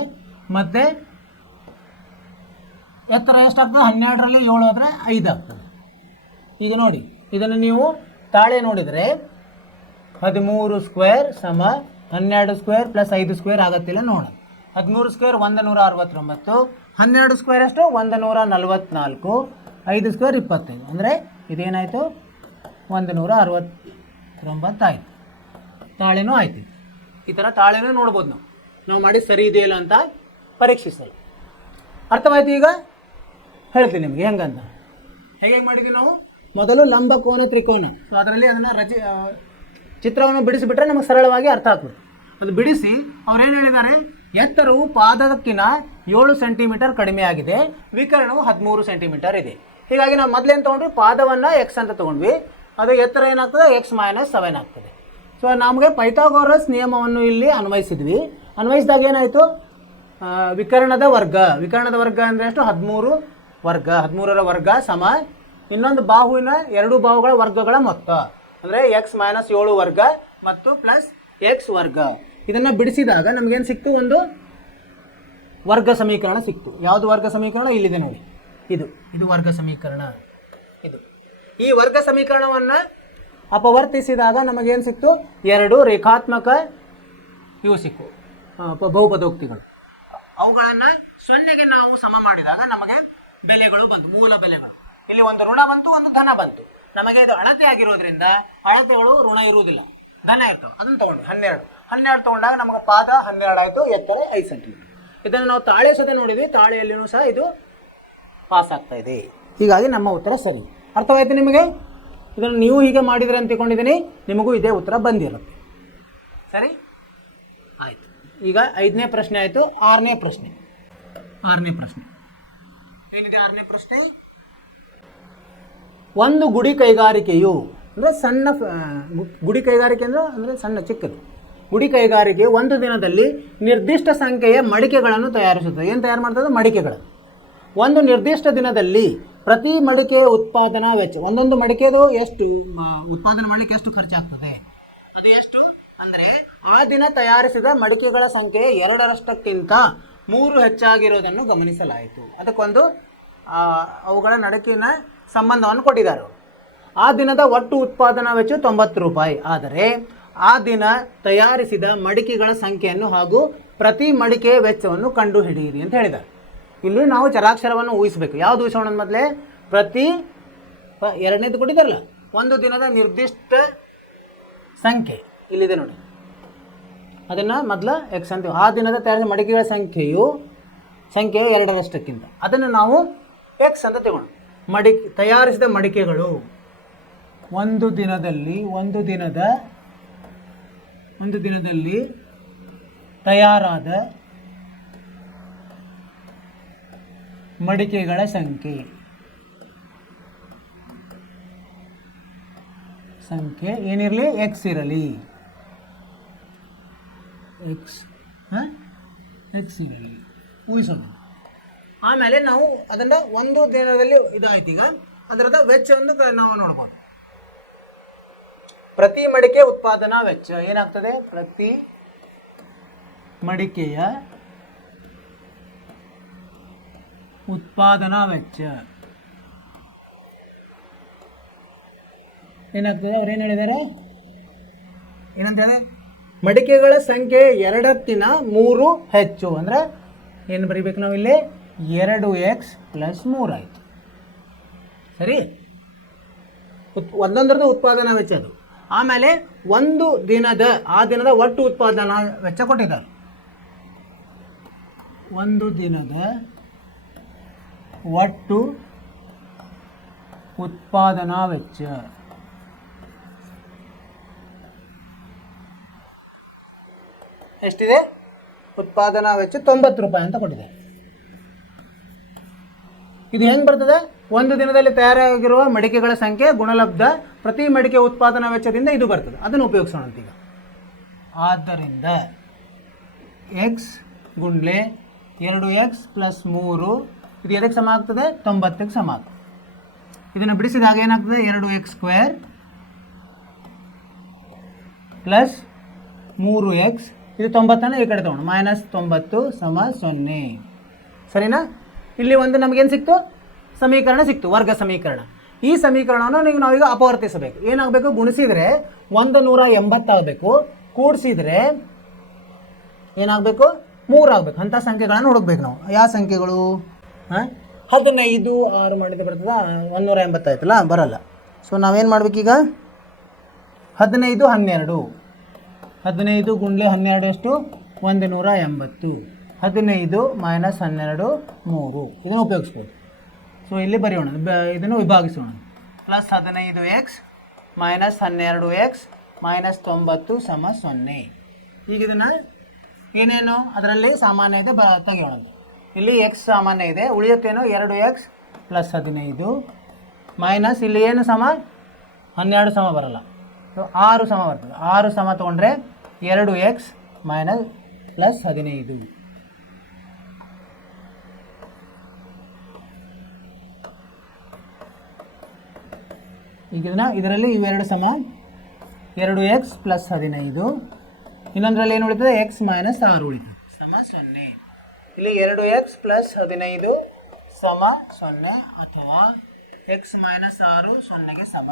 ಮತ್ತು ಎತ್ತರ ಎಷ್ಟಾಗ್ತದೆ, 12ರಲ್ಲಿ 7 ಆದರೆ 5 ಆಗ್ತದೆ. ಈಗ ನೋಡಿ, ಇದನ್ನು ನೀವು ತಾಳೆ ನೋಡಿದರೆ 13 ಸ್ಕ್ವೇರ್ ಸಮ 12 ಸ್ಕ್ವೇರ್ ಪ್ಲಸ್ 5 ಸ್ಕ್ವೇರ್ ಆಗತ್ತಿಲ್ಲ ನೋಡೋಣ. 13 ಸ್ಕ್ವೇರ್ 169, 12 ಸ್ಕ್ವೇರ್ ಎಷ್ಟು 144, 5 ಸ್ಕ್ವೇರ್ 25, ಅಂದರೆ ಇದೇನಾಯಿತು 169 ಆಯಿತು. ತಾಳೆನೂ ಆಯ್ತು. ಈ ಥರ ತಾಳೆನೂ ನೋಡ್ಬೋದು ನಾವು ಮಾಡಿ ಸರಿ ಇದೆಯಲ್ಲ ಅಂತ ಪರೀಕ್ಷಿಸಲು. ಅರ್ಥವಾಯ್ತು? ಈಗ ಹೇಳ್ತೀನಿ ನಿಮಗೆ ಹೆಂಗಂತ. ಹೇಗೆ ಮಾಡಿದ್ವಿ ನಾವು? ಮೊದಲು ಲಂಬ ಕೋನ ತ್ರಿಕೋನ, ಸೊ ಅದರಲ್ಲಿ ಅದನ್ನು ಚಿತ್ರವನ್ನು ಬಿಡಿಸಿಬಿಟ್ರೆ ನಮಗೆ ಸರಳವಾಗಿ ಅರ್ಥ ಆಗ್ತದೆ. ಅದು ಬಿಡಿಸಿ ಅವ್ರೇನು ಹೇಳಿದ್ದಾರೆ, ಎತ್ತರವು ಪಾದಕ್ಕಿಂತ 7 ಸೆಂಟಿಮೀಟರ್ ಕಡಿಮೆ ಆಗಿದೆ, ವಿಕರ್ಣವು 13 ಸೆಂಟಿಮೀಟರ್ ಇದೆ. ಹೀಗಾಗಿ ನಾವು ಮೊದಲೇನು ತೊಗೊಂಡ್ವಿ, ಪಾದವನ್ನು ಎಕ್ಸ್ ಅಂತ ತೊಗೊಂಡ್ವಿ, ಅದು ಎತ್ತರ ಏನಾಗ್ತದೆ x-7 ಆಗ್ತದೆ. ಸೊ ನಮಗೆ ಪೈಥಾಗೋರಸ್ ನಿಯಮವನ್ನು ಇಲ್ಲಿ ಅನ್ವಯಿಸಿದ್ವಿ. ಅನ್ವಯಿಸಿದಾಗ ಏನಾಯಿತು, ವಿಕರ್ಣದ ವರ್ಗ ಅಂದರೆ ಎಷ್ಟು 13 ವರ್ಗ, 13ರ ವರ್ಗ ಸಮ ಇನ್ನೊಂದು ಬಾಹುವಿನ 2 ಬಾಹುಗಳ ವರ್ಗಗಳ ಮೊತ್ತ, ಅಂದರೆ x-7 ವರ್ಗ ಮತ್ತು ಪ್ಲಸ್ x ವರ್ಗ. ಇದನ್ನು ಬಿಡಿಸಿದಾಗ ನಮಗೇನು ಸಿಕ್ತು, ಒಂದು ವರ್ಗ ಸಮೀಕರಣ ಸಿಕ್ತು. ಯಾವುದು ವರ್ಗ ಸಮೀಕರಣ? ಇಲ್ಲಿದೆ ನೋಡಿ, ಇದು ವರ್ಗ ಸಮೀಕರಣ. ಈ ವರ್ಗ ಸಮೀಕರಣವನ್ನು ಅಪವರ್ತಿಸಿದಾಗ ನಮಗೇನು ಸಿಕ್ತು, 2 ರೇಖಾತ್ಮಕ ಇವು ಸಿಕ್ಕು ಬಹುಪದೋಕ್ತಿಗಳು. ಅವುಗಳನ್ನು 0ಗೆ ನಾವು ಸಮ ಮಾಡಿದಾಗ ನಮಗೆ ಬೆಲೆಗಳು ಬಂತು, ಮೂಲ ಬೆಲೆಗಳು. ಇಲ್ಲಿ ಒಂದು ಋಣ ಬಂತು, ಒಂದು ಧನ ಬಂತು. ನಮಗೆ ಇದು ಅಳತೆ ಆಗಿರೋದ್ರಿಂದ ಅಳತೆಗಳು ಋಣ ಇರುವುದಿಲ್ಲ, ಧನ ಇರ್ತವೆ. ಅದನ್ನು ತೊಗೊಂಡು 12 ತೊಗೊಂಡಾಗ ನಮಗೆ ಪಾದ 12 ಆಯಿತು, ಎತ್ತರ 5 ಸೆಂಟಿಮೀಟರ್. ಇದನ್ನು ನಾವು ತಾಳೆ ಸತೆ ನೋಡಿದ್ವಿ, ತಾಳೆಯಲ್ಲಿಯೂ ಸಹ ಇದು ಪಾಸ್ ಆಗ್ತಾ ಇದೆ. ಹೀಗಾಗಿ ನಮ್ಮ ಉತ್ತರ ಸರಿ. ಅರ್ಥವಾಯ್ತು ನಿಮಗೆ? ಇದನ್ನು ನೀವು ಹೀಗೆ ಮಾಡಿದರೆ ಅಂತ ತಿಳ್ಕೊಂಡಿದ್ದೀನಿ, ನಿಮಗೂ ಇದೇ ಉತ್ತರ ಬಂದಿರುತ್ತೆ. ಸರಿ ಆಯಿತು. ಈಗ 5ನೇ ಪ್ರಶ್ನೆ ಆಯಿತು. 6ನೇ ಪ್ರಶ್ನೆ ಏನಿದೆ? 6ನೇ ಪ್ರಶ್ನೆ, ಒಂದು ಗುಡಿ ಕೈಗಾರಿಕೆಯು ಅಂದರೆ ಸಣ್ಣ ಗುಡಿ ಕೈಗಾರಿಕೆ ಅಂದರೆ ಸಣ್ಣ ಚಿಕ್ಕದು ಗುಡಿ ಕೈಗಾರಿಕೆ ಒಂದು ದಿನದಲ್ಲಿ ನಿರ್ದಿಷ್ಟ ಸಂಖ್ಯೆಯ ಮಡಿಕೆಗಳನ್ನು ತಯಾರಿಸುತ್ತದೆ. ಏನು ತಯಾರು ಮಾಡ್ತದೆ? ಮಡಿಕೆಗಳನ್ನು. ಒಂದು ನಿರ್ದಿಷ್ಟ ದಿನದಲ್ಲಿ ಪ್ರತಿ ಮಡಿಕೆ ಉತ್ಪಾದನಾ ವೆಚ್ಚ, ಒಂದೊಂದು ಮಡಿಕೆದು ಎಷ್ಟು ಉತ್ಪಾದನೆ ಮಾಡಲಿಕ್ಕೆ ಎಷ್ಟು ಖರ್ಚಾಗ್ತದೆ, ಅದು ಎಷ್ಟು ಅಂದರೆ ಆ ದಿನ ತಯಾರಿಸಿದ ಮಡಿಕೆಗಳ ಸಂಖ್ಯೆ 2ರಷ್ಟಕ್ಕಿಂತ 3 ಹೆಚ್ಚಾಗಿರೋದನ್ನು ಗಮನಿಸಲಾಯಿತು. ಅದಕ್ಕೊಂದು ಅವುಗಳ ನಡುಕಿನ ಸಂಬಂಧವನ್ನು ಕೊಟ್ಟಿದ್ದಾರೆ. ಆ ದಿನದ ಒಟ್ಟು ಉತ್ಪಾದನಾ ವೆಚ್ಚ 90 ರೂಪಾಯಿ. ಆದರೆ ಆ ದಿನ ತಯಾರಿಸಿದ ಮಡಿಕೆಗಳ ಸಂಖ್ಯೆಯನ್ನು ಹಾಗೂ ಪ್ರತಿ ಮಡಿಕೆ ವೆಚ್ಚವನ್ನು ಕಂಡುಹಿಡಿಯಿರಿ ಅಂತ ಹೇಳಿದ್ದಾರೆ. ಇಲ್ಲಿ ನಾವು ಚರಾಕ್ಷರವನ್ನು ಊಹಿಸಬೇಕು. ಯಾವುದು ಊಹಿಸೋಣ? ಮೊದಲೇ ಪ್ರತಿ, ಎರಡನೇದು ಕೊಟ್ಟಿದ್ದಾರಲ್ಲ, ಒಂದು ದಿನದ ನಿರ್ದಿಷ್ಟ ಸಂಖ್ಯೆ ಇಲ್ಲಿದೆ ನೋಡಿ, ಅದನ್ನು ಮೊದಲ ಎಕ್ಸ್ ಅಂತೀವಿ. ಆ ದಿನದ ತಯಾರಿಸಿದ ಮಡಿಕೆಗಳ ಸಂಖ್ಯೆಯು 2ರಷ್ಟಕ್ಕಿಂತ, ಅದನ್ನು ನಾವು ಎಕ್ಸ್ ಅಂತ ತಗೊಂಡು, ತಯಾರಿಸಿದ ಮಡಿಕೆಗಳು ಒಂದು ದಿನದಲ್ಲಿ ತಯಾರಾದ ಮಡಿಕೆಗಳ ಸಂಖ್ಯೆ ಏನಿರಲಿ, ಎಕ್ಸ್ ಇರಲಿ, ಎಕ್ಸ್ ಇರಲಿ ಊಹಿಸೋದು. ಆಮೇಲೆ ನಾವು ಅದನ್ನು ಒಂದು ದಿನದಲ್ಲಿ ಇದಾಯ್ತು. ಈಗ ಅದರದ ವೆಚ್ಚವನ್ನು ನಾವು ನೋಡ್ಬೋದು. ಪ್ರತಿ ಮಡಿಕೆ ಉತ್ಪಾದನಾ ವೆಚ್ಚ ಏನಾಗ್ತದೆ? ಪ್ರತಿ ಮಡಿಕೆಯ ಉತ್ಪಾದನಾ ವೆಚ್ಚ ಏನಾಗ್ತದೆ? ಅವ್ರೇನು ಹೇಳಿದ್ದಾರೆ? ಏನಂತ ಹೇಳಿದೆ? ಮಡಿಕೆಗಳ ಸಂಖ್ಯೆ 2ಕ್ಕಿಂತ 3 ಹೆಚ್ಚು ಅಂದರೆ ಏನು ಬರೀಬೇಕು ನಾವು ಇಲ್ಲಿ? 2x + 3 ಆಯಿತು. ಸರಿ, ಒಂದೊಂದರದ್ದು ಉತ್ಪಾದನಾ ವೆಚ್ಚ ಅದು. ಆಮೇಲೆ ಆ ದಿನದ ಒಟ್ಟು ಉತ್ಪಾದನಾ ವೆಚ್ಚ ಕೊಟ್ಟಿದ್ದಾರೆ. ಒಂದು ದಿನದ ಒಟ್ಟು ಉತ್ಪಾದನಾ ವೆಚ್ಚ ಎಷ್ಟಿದೆ? ಉತ್ಪಾದನಾ ವೆಚ್ಚ 90 ರೂಪಾಯಿ ಅಂತ ಕೊಟ್ಟಿದ್ದಾರೆ. ಇದು ಹೆಂಗೆ ಬರ್ತದೆ? ಒಂದು ದಿನದಲ್ಲಿ ತಯಾರಾಗಿರುವ ಮಡಿಕೆಗಳ ಸಂಖ್ಯೆ ಗುಣಲಬ್ಧ ಪ್ರತಿ ಮಡಿಕೆ ಉತ್ಪಾದನಾ ವೆಚ್ಚದಿಂದ ಇದು ಬರ್ತದೆ. ಅದನ್ನು ಉಪಯೋಗಿಸೋಣ ಅಂತೀಗ. ಆದ್ದರಿಂದ ಎಕ್ಸ್ ಗುಂಡ್ಲೆ 2x + 3 ಇದು ಎದಕ್ಕೆ ಸಮ ಆಗ್ತದೆ? 90ಕ್ಕೆ ಸಮ ಆಗ್ತದೆ. ಇದನ್ನು ಬಿಡಿಸಿದಾಗ ಏನಾಗ್ತದೆ? 2x² + 3x, ಇದು 90 ಈ ಕಡೆ ತಗೊಂಡು -90 = 0. ಸರಿನಾ? ಇಲ್ಲಿ ಒಂದು ನಮಗೇನು ಸಿಕ್ತು? ಸಮೀಕರಣ ಸಿಕ್ತು, ವರ್ಗ ಸಮೀಕರಣ. ಈ ಸಮೀಕರಣವನ್ನು ನಾವೀಗ ಅಪವರ್ತಿಸಬೇಕು. ಏನಾಗಬೇಕು? ಗುಣಿಸಿದರೆ 180 ಆಗಬೇಕು, ಕೂಡಿಸಿದರೆ ಏನಾಗಬೇಕು 3 ಆಗಬೇಕು. ಅಂಥ ಸಂಖ್ಯೆಗಳನ್ನು ಹುಡುಕ್ಬೇಕು ನಾವು. ಯಾವ ಸಂಖ್ಯೆಗಳು? 15 6 ಮಾಡಿದ್ರೆ ಬರ್ತದ 180 ಆಯ್ತಲ್ಲ, ಬರಲ್ಲ. ಸೊ ನಾವೇನು ಮಾಡ್ಬೇಕೀಗ? 15 12 15 ಗುಂಡ್ಲೆ 12 ಎಷ್ಟು? 180. 15 ಮೈನಸ್ 12 3. ಇದನ್ನು ಉಪಯೋಗಿಸ್ಬೋದು. ಸೊ ಇಲ್ಲಿ ಬರೆಯೋಣ, ಇದನ್ನು ವಿಭಾಗಿಸೋಣ. Plus 15x minus 12x minus 90 ಸಮ 0. ಈಗ ಇದನ್ನು ಏನೇನು ಅದರಲ್ಲಿ ಸಾಮಾನ್ಯ ಇದೆ ತೆಗೆಯೋಣ. ಇಲ್ಲಿ x ಸಾಮಾನ್ಯ ಇದೆ, ಉಳಿಯುತ್ತೇನೋ 2x ಪ್ಲಸ್ 15 ಮೈನಸ್ ಇಲ್ಲಿ ಏನು ಸಮ 12 ಸಮ ಬರಲ್ಲ, 6 ಸಮ ಬರ್ತದೆ. 6 ಸಮ ತೊಗೊಂಡ್ರೆ 2x ಮೈನಸ್ ಪ್ಲಸ್ 15. ಈಗ ಇದರಲ್ಲಿ ಇವೆರಡು ಸಮ 2x ಪ್ಲಸ್ 15. ಇನ್ನೊಂದರಲ್ಲಿ ಏನು ಉಳಿತದೆ? x ಮೈನಸ್ 6 ಉಳಿತದೆ ಸಮ 0. ಇಲ್ಲಿ 2x ಪ್ಲಸ್ 15 ಸಮ 0 ಅಥವಾ x ಮೈನಸ್ 6 0ಗೆ ಸಮ.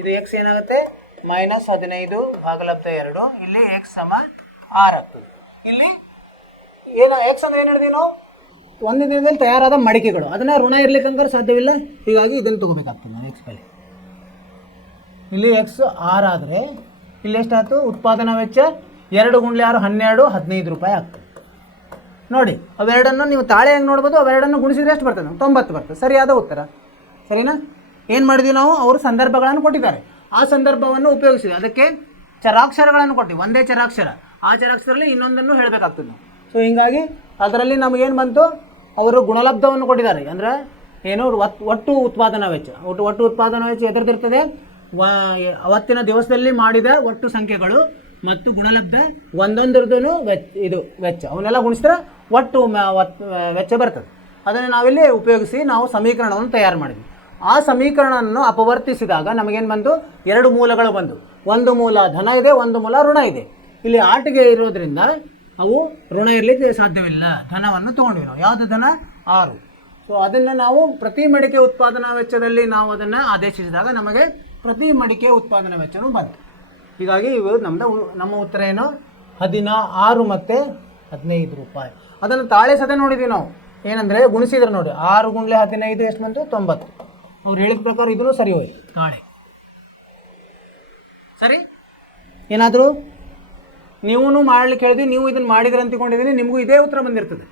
ಇದು x ಏನಾಗುತ್ತೆ? ಮೈನಸ್ 15 ಭಾಗಲಬ್ಧ 2. ಇಲ್ಲಿ x ಸಮ 6 ಆಗ್ತದೆ. ಇಲ್ಲಿ ಏನು x ಅಂದರೆ ಏನು ಹೇಳಿದ್ವಿ ನಾವು? ಒಂದು ದಿನದಲ್ಲಿ ತಯಾರಾದ ಮಡಿಕೆಗಳು, ಅದನ್ನು ಋಣ ಇರ್ಲಿಕ್ಕಂದ್ರೆ ಸಾಧ್ಯವಿಲ್ಲ. ಹೀಗಾಗಿ ಇದನ್ನು ತೊಗೋಬೇಕಾಗ್ತದೆ ನಾನು x ಬೆಲೆ. ಇಲ್ಲಿ x 6 ಆದರೆ ಇಲ್ಲಿ ಎಷ್ಟಾಯ್ತು? ಉತ್ಪಾದನಾ ವೆಚ್ಚ 2 ಗುಂಡ್ಲೆ 6 12 15 ರೂಪಾಯಿ ಆಗ್ತದೆ. ನೋಡಿ, ಅವೆರಡನ್ನು ನೀವು ತಾಳೆ ಹೆಂಗೆ ನೋಡ್ಬೋದು, ಅವೆರಡನ್ನು ಗುಣಿಸಿದ್ರೆ ಎಷ್ಟು ಬರ್ತದೆ? 90 ಬರ್ತದೆ. ಸರಿಯಾದ ಉತ್ತರ. ಸರಿನಾ? ಏನು ಮಾಡಿದ್ವಿ ನಾವು? ಅವರು ಸಂದರ್ಭಗಳನ್ನು ಕೊಟ್ಟಿದ್ದಾರೆ, ಆ ಸಂದರ್ಭವನ್ನು ಉಪಯೋಗಿಸಿದ್ವಿ. ಅದಕ್ಕೆ ಚರಾಕ್ಷರಗಳನ್ನು ಕೊಟ್ಟಿವಿ, ಒಂದೇ ಚರಾಕ್ಷರ, ಆ ಚರಾಕ್ಷರಲ್ಲಿ ಇನ್ನೊಂದನ್ನು ಹೇಳಬೇಕಾಗ್ತದೆ ನಾವು. ಸೊ ಹೀಗಾಗಿ ಅದರಲ್ಲಿ ನಮಗೇನು ಬಂತು? ಅವರು ಗುಣಲಬ್ಧವನ್ನು ಕೊಟ್ಟಿದ್ದಾರೆ. ಅಂದರೆ ಏನು? ಒಟ್ಟು ಉತ್ಪಾದನಾ ವೆಚ್ಚ. ಒಟ್ಟು ಉತ್ಪಾದನಾ ವೆಚ್ಚ ಎದುರ್ದಿರ್ತದೆ ಅವತ್ತಿನ ದಿವಸದಲ್ಲಿ ಮಾಡಿದ ಒಟ್ಟು ಸಂಖ್ಯೆಗಳು ಮತ್ತು ಗುಣಲಬ್ಧ ಒಂದೊಂದರದ್ದು ವೆಚ್ಚ ಅವನ್ನೆಲ್ಲ ಗುಣಿಸಿದ್ರೆ ಒಟ್ಟು ವೆಚ್ಚ ಬರ್ತದೆ. ಅದನ್ನು ನಾವಿಲ್ಲಿ ಉಪಯೋಗಿಸಿ ನಾವು ಸಮೀಕರಣವನ್ನು ತಯಾರು ಮಾಡಿದ್ವಿ. ಆ ಸಮೀಕರಣವನ್ನು ಅಪವರ್ತಿಸಿದಾಗ ನಮಗೇನು ಬಂತು? 2 ಮೂಲಗಳು ಬಂದು, ಒಂದು ಮೂಲ ಧನ ಇದೆ, ಒಂದು ಮೂಲ ಋಣ ಇದೆ. ಇಲ್ಲಿ ಆಟಿಗೆ ಇರೋದ್ರಿಂದ ಅವು ಋಣ ಇರಲಿಕ್ಕೆ ಸಾಧ್ಯವಿಲ್ಲ. ಧನವನ್ನು ತೊಗೊಂಡ್ವಿ ನಾವು. ಯಾವುದು ಧನ? 6. ಸೊ ಅದನ್ನು ನಾವು ಪ್ರತಿ ಮಡಿಕೆ ಉತ್ಪಾದನಾ ವೆಚ್ಚದಲ್ಲಿ ನಾವು ಅದನ್ನು ಆದೇಶಿಸಿದಾಗ ನಮಗೆ ಪ್ರತಿ ಮಡಿಕೆ ಉತ್ಪಾದನಾ ವೆಚ್ಚವೂ ಬಂತು. ಹೀಗಾಗಿ ಇವು ನಮ್ಮ ಉತ್ತರ ಏನು? 16 ಮತ್ತು 15 ರೂಪಾಯಿ. ಅದನ್ನು ತಾಳೆ ಸದ ನೋಡಿದ್ವಿ ನಾವು. ಏನಂದರೆ ಗುಣಿಸಿದ್ರೆ ನೋಡಿ, 6 ಗುಂಡ್ಲೆ 15 ಎಷ್ಟು ಬಂತು? 90. ಅವ್ರು ಹೇಳಿದ ಪ್ರಕಾರ ಇದನ್ನು ಸರಿ ಹೋಯ್ತು. ತಾಳೆ ಸರಿ. ಏನಾದರೂ ನೀವು ಮಾಡ್ಲಿಕ್ಕೆ ಹೇಳಿದ್ವಿ, ನೀವು ಇದನ್ನು ಮಾಡಿದ್ರೆ ಅಂತಿಕೊಂಡಿದ್ದೀನಿ, ನಿಮಗೂ ಇದೇ ಉತ್ತರ ಬಂದಿರ್ತದೆ.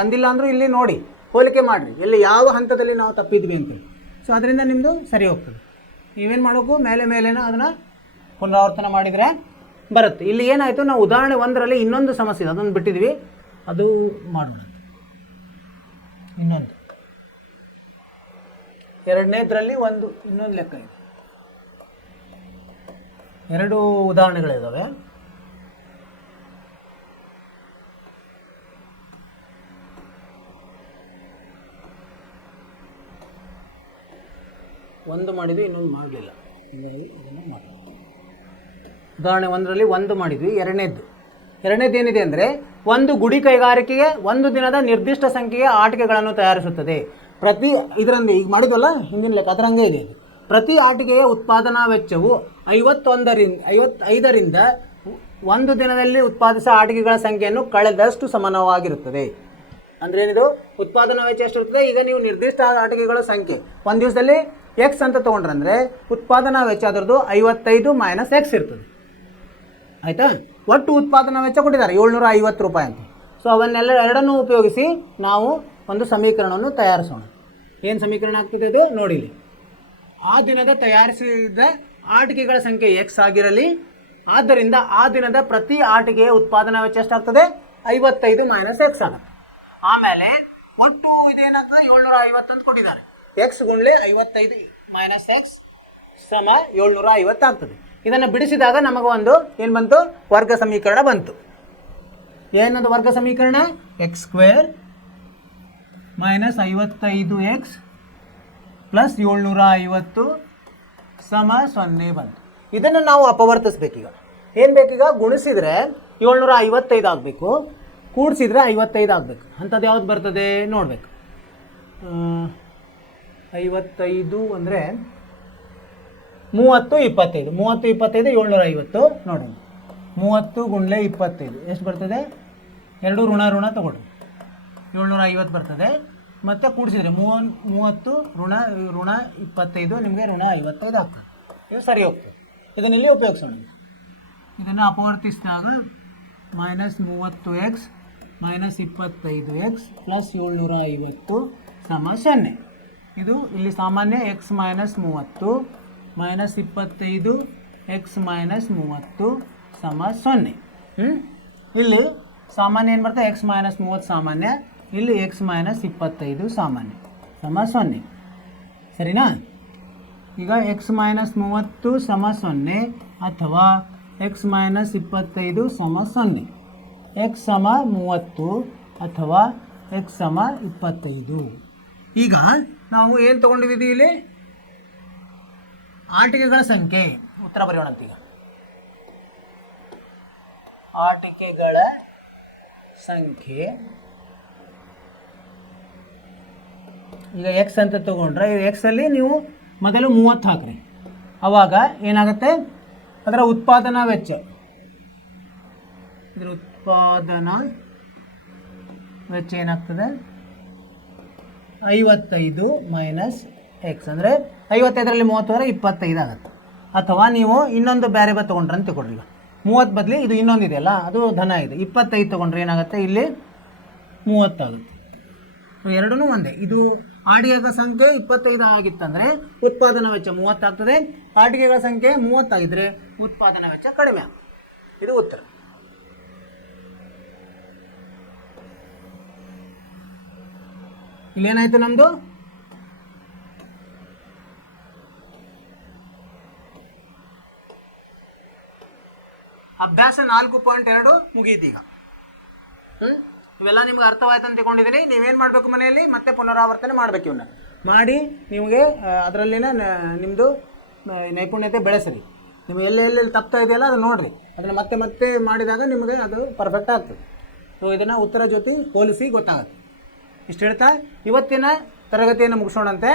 ಬಂದಿಲ್ಲ ಅಂದರೂ ಇಲ್ಲಿ ನೋಡಿ, ಹೋಲಿಕೆ ಮಾಡಿರಿ, ಎಲ್ಲಿ ಯಾವ ಹಂತದಲ್ಲಿ ನಾವು ತಪ್ಪಿದ್ವಿ ಅಂತೇಳಿ. ಸೊ ಅದರಿಂದ ನಿಮ್ಮದು ಸರಿ ಹೋಗ್ತದೆ. ನೀವೇನು ಮಾಡಬೇಕು? ಮೇಲೇನೋ ಅದನ್ನು ಪುನರಾವರ್ತನೆ ಮಾಡಿದರೆ ಬರುತ್ತೆ. ಇಲ್ಲಿ ಏನಾಯಿತು? ನಾವು ಉದಾಹರಣೆ 1ರಲ್ಲಿ ಇನ್ನೊಂದು ಸಮಸ್ಯೆ ಇದೆ, ಅದನ್ನು ಬಿಟ್ಟಿದ್ವಿ, ಅದು ಮಾಡೋಣ. ಇನ್ನೊಂದು 2ನೇದರಲ್ಲಿ ಇನ್ನೊಂದು ಲೆಕ್ಕ ಇದೆ. 2 ಉದಾಹರಣೆಗಳಿದ್ದಾವೆ. ಒಂದು ಮಾಡಿದ್ವಿ, ಇನ್ನೊಂದು ಮಾಡಲಿಲ್ಲ. ಹೀಗಾಗಿ ಇದನ್ನು ಮಾಡೋಣ. ಉದಾಹರಣೆ 1ರಲ್ಲಿ 1 ಮಾಡಿದ್ವಿ. ಎರಡನೇದು ಏನಿದೆ ಅಂದರೆ, ಒಂದು ಗುಡಿ ಕೈಗಾರಿಕೆಗೆ ಒಂದು ದಿನದ ನಿರ್ದಿಷ್ಟ ಸಂಖ್ಯೆಯ ಆಟಿಕೆಗಳನ್ನು ತಯಾರಿಸುತ್ತದೆ. ಇದರಲ್ಲಿ ಈಗ ಮಾಡಿದ್ವಲ್ಲ ಹಿಂದಿನ ಲೆಕ್ಕ, ಅದರಂಗೆ ಇದೆ ಇದು. ಪ್ರತಿ ಆಟಿಕೆಯ ಉತ್ಪಾದನಾ ವೆಚ್ಚವು 55ರಿಂದ ಒಂದು ದಿನದಲ್ಲಿ ಉತ್ಪಾದಿಸುವ ಆಟಿಕೆಗಳ ಸಂಖ್ಯೆಯನ್ನು ಕಳೆದಷ್ಟು ಸಮಾನವಾಗಿರುತ್ತದೆ. ಅಂದರೆ ಏನಿದು? ಉತ್ಪಾದನಾ ವೆಚ್ಚ ಎಷ್ಟಿರ್ತದೆ? ಈಗ ನೀವು ನಿರ್ದಿಷ್ಟ ಆಟಿಕೆಗಳ ಸಂಖ್ಯೆ ಒಂದು ದಿವಸದಲ್ಲಿ x ಅಂತ ತೊಗೊಂಡ್ರಂದರೆ ಉತ್ಪಾದನಾ ವೆಚ್ಚ ಅದರದ್ದು 55 ಮೈನಸ್ x ಇರ್ತದೆ. ಆಯಿತಾ? ಒಟ್ಟು ಉತ್ಪಾದನಾ ವೆಚ್ಚ ಕೊಟ್ಟಿದ್ದಾರೆ 750 ರೂಪಾಯಿ ಅಂತ. ಸೊ ಎರಡನ್ನೂ ಉಪಯೋಗಿಸಿ ನಾವು ಒಂದು ಸಮೀಕರಣವನ್ನು ತಯಾರಿಸೋಣ. ಏನು ಸಮೀಕರಣ ಆಗ್ತದೆ ಅದು ನೋಡಿ. ಆ ದಿನದ ತಯಾರಿಸಿದ ಆಟಿಕೆಗಳ ಸಂಖ್ಯೆ x ಆಗಿರಲಿ, ಆದ್ದರಿಂದ ಆ ದಿನದ ಪ್ರತಿ ಆಟಿಕೆಯ ಉತ್ಪಾದನಾ ವೆಚ್ಚ ಎಷ್ಟಾಗ್ತದೆ? 55 ಮೈನಸ್ x ಆಗುತ್ತೆ. ಆಮೇಲೆ ಒಟ್ಟು ಇದೇನಾಗ್ತದೆ? 750 ಅಂತ ಕೊಟ್ಟಿದ್ದಾರೆ. x ಗುಂಡ್ಲೆ 55 ಮೈನಸ್ x ಸಮ 750 ಆಗ್ತದೆ. ಇದನ್ನು ಬಿಡಿಸಿದಾಗ ನಮಗೆ ಏನು ಬಂತು? ವರ್ಗ ಸಮೀಕರಣ ಬಂತು. ಏನದು ವರ್ಗ ಸಮೀಕರಣ? x² ಮೈನಸ್ 55x ಪ್ಲಸ್ 750 ಸಮ 0 ಬಂತು. ಇದನ್ನು ನಾವು ಅಪವರ್ತಿಸ್ಬೇಕೀಗ. ಏನು ಬೇಕೀಗ? ಗುಣಿಸಿದರೆ 755 ಆಗಬೇಕು, ಕೂಡಿಸಿದ್ರೆ 55 ಆಗಬೇಕು. ಅಂಥದ್ದು ಯಾವ್ದು ಬರ್ತದೆ ನೋಡಬೇಕು. 55 ಅಂದರೆ 30 25 750 ನೋಡೋಣ. 30 ಗುಂಡ್ಲೆ 25 ಎಷ್ಟು ಬರ್ತದೆ? 2 ಋಣ ಋಣ ತೊಗೊಳ್ರಿ, 750 ಬರ್ತದೆ. ಮತ್ತು ಕೂಡಿಸಿದ್ರೆ 30 ಋಣ 25 ನಿಮಗೆ ಋಣ 55 ಆಗ್ತದೆ. ಇದು ಸರಿ ಹೋಗ್ತದೆ. ಇದನ್ನು ಇಲ್ಲಿ ಉಪಯೋಗಿಸೋಣ. ಇದನ್ನು ಅಪವರ್ತಿಸಿದಾಗ -30x -25x + 750 0. ಇದು ಇಲ್ಲಿ ಸಾಮಾನ್ಯ x - 30 -25 x - 30 0. ಇಲ್ಲಿ ಸಾಮಾನ್ಯ ಏನು ಬರ್ತದೆ? x - 30 ಸಾಮಾನ್ಯ, ಇಲ್ಲಿ x - 25 ಸಾಮಾನ್ಯ 0. ಸರಿನಾ? ಈಗ x - 30 0 ಅಥವಾ x - 25 0. x 30 ಅಥವಾ x 25. ಈಗ ನಾವು ಏನು ತೊಗೊಂಡಿದ್ದೀವಿ ಇಲ್ಲಿ? ಆಟಿಕೆಗಳ ಸಂಖ್ಯೆ. ಉತ್ತರ ಬರೆಯೋಣಂತೀಗ. ಆಟಿಕೆಗಳ ಸಂಖ್ಯೆ ಈಗ ಎಕ್ಸ್ ಅಂತ ತೊಗೊಂಡ್ರೆ, ಎಕ್ಸಲ್ಲಿ ನೀವು ಮೊದಲು 30 ಹಾಕ್ರಿ. ಆವಾಗ ಏನಾಗುತ್ತೆ? ಅದರ ಉತ್ಪಾದನಾ ವೆಚ್ಚ, ಇದರ ಉತ್ಪಾದನಾ ವೆಚ್ಚ ಏನಾಗ್ತದೆ? 55 - x ಅಂದರೆ 55ರಲ್ಲಿ 30 ಹೋದರೆ 25 ಆಗುತ್ತೆ. ಅಥವಾ ನೀವು ಇನ್ನೊಂದು ಬೇರೆ ತೊಗೊಂಡ್ರೆ ಅಂತ ತಗೊಳ್ರಿ. 30 ಬದಲಿ ಇದು ಇನ್ನೊಂದು ಇದೆಯಲ್ಲ, ಅದು ಧನ ಇದೆ. 25 ತೊಗೊಂಡ್ರೆ ಏನಾಗುತ್ತೆ? ಇಲ್ಲಿ 30 ಆಗುತ್ತೆ. ಎರಡೂ ಒಂದೇ. ಇದು ಆಟಿಕೆಗಳ ಸಂಖ್ಯೆ 25 ಆಗಿತ್ತಂದರೆ ಉತ್ಪಾದನಾ ವೆಚ್ಚ 30 ಆಗ್ತದೆ. ಆಟಿಕೆಗಳ ಸಂಖ್ಯೆ 30 ಆಗಿದ್ದರೆ ಉತ್ಪಾದನಾ ವೆಚ್ಚ ಕಡಿಮೆ ಆಗ್ತದೆ. ಇದು ಉತ್ತರ. ಇಲ್ಲೇನಾಯ್ತು ನಮ್ಮದು? ಅಭ್ಯಾಸ 4.2 ಮುಗಿಯಿತೀಗ. ಇವೆಲ್ಲ ನಿಮ್ಗೆ ಅರ್ಥವಾಯ್ತು ಅಂತ ತಿಳ್ಕೊಂಡಿದ್ದೀನಿ. ನೀವೇನು ಮಾಡಬೇಕು? ಮನೆಯಲ್ಲಿ ಮತ್ತೆ ಪುನರಾವರ್ತನೆ ಮಾಡಬೇಕು. ಇವನ್ನ ಮಾಡಿ ನಿಮಗೆ ಅದರಲ್ಲಿನ ನಿಮ್ಮದು ನೈಪುಣ್ಯತೆ ಬೆಳೆಸ್ರಿ. ನೀವು ಎಲ್ಲೆಲ್ಲಿ ತಪ್ತಾ ಇದೆಯಲ್ಲ ಅದು ನೋಡಿರಿ. ಅದನ್ನು ಮತ್ತೆ ಮತ್ತೆ ಮಾಡಿದಾಗ ನಿಮಗೆ ಅದು ಪರ್ಫೆಕ್ಟ್ ಆಗ್ತದೆ. ಸೊ ಇದನ್ನು ಉತ್ತರ ಜೊತೆ ಹೋಲಿಸಿ ಗೊತ್ತಾಗುತ್ತೆ. ಇಷ್ಟು ಹೇಳ್ತಾ ಇವತ್ತಿನ ತರಗತಿಯನ್ನು ಮುಗಿಸೋಣಂತೆ.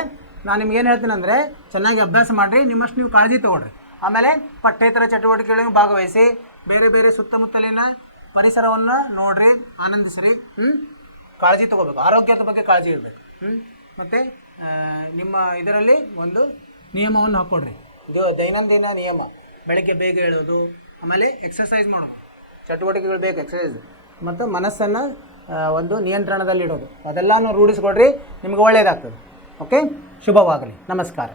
ನಾನು ನಿಮ್ಗೆ ಏನು ಹೇಳ್ತೀನಿ ಅಂದರೆ, ಚೆನ್ನಾಗಿ ಅಭ್ಯಾಸ ಮಾಡಿರಿ, ನಿಮ್ಮಷ್ಟು ನೀವು ಕಾಳಜಿ ತೊಗೊಳ್ರಿ. ಆಮೇಲೆ ಪಠ್ಯೇತರ ಚಟುವಟಿಕೆಗಳಿಗೆ ಭಾಗವಹಿಸಿ, ಬೇರೆ ಬೇರೆ ಸುತ್ತಮುತ್ತಲಿನ ಪರಿಸರವನ್ನು ನೋಡ್ರಿ, ಆನಂದಿಸ್ರಿ. ಕಾಳಜಿ ತೊಗೋಬೇಕು, ಆರೋಗ್ಯದ ಬಗ್ಗೆ ಕಾಳಜಿ ಇರಬೇಕು. ಮತ್ತು ನಿಮ್ಮ ಇದರಲ್ಲಿ ಒಂದು ನಿಯಮವನ್ನು ಹಾಕ್ಕೊಡ್ರಿ. ಇದು ದೈನಂದಿನ ನಿಯಮ. ಬೆಳಗ್ಗೆ ಬೇಗ ಹೇಳೋದು, ಆಮೇಲೆ ಎಕ್ಸಸೈಸ್ ಮಾಡೋದು, ಚಟುವಟಿಕೆಗಳು ಬೇಕು ಎಕ್ಸಸೈಸ್, ಮತ್ತು ಮನಸ್ಸನ್ನು ಒಂದು ನಿಯಂತ್ರಣದಲ್ಲಿಡೋದು, ಅದೆಲ್ಲನೂ ರೂಢಿಸ್ಕೊಡ್ರಿ. ನಿಮ್ಗೆ ಒಳ್ಳೆಯದಾಗ್ತದೆ. ಓಕೆ, ಶುಭವಾಗಲಿ. ನಮಸ್ಕಾರ.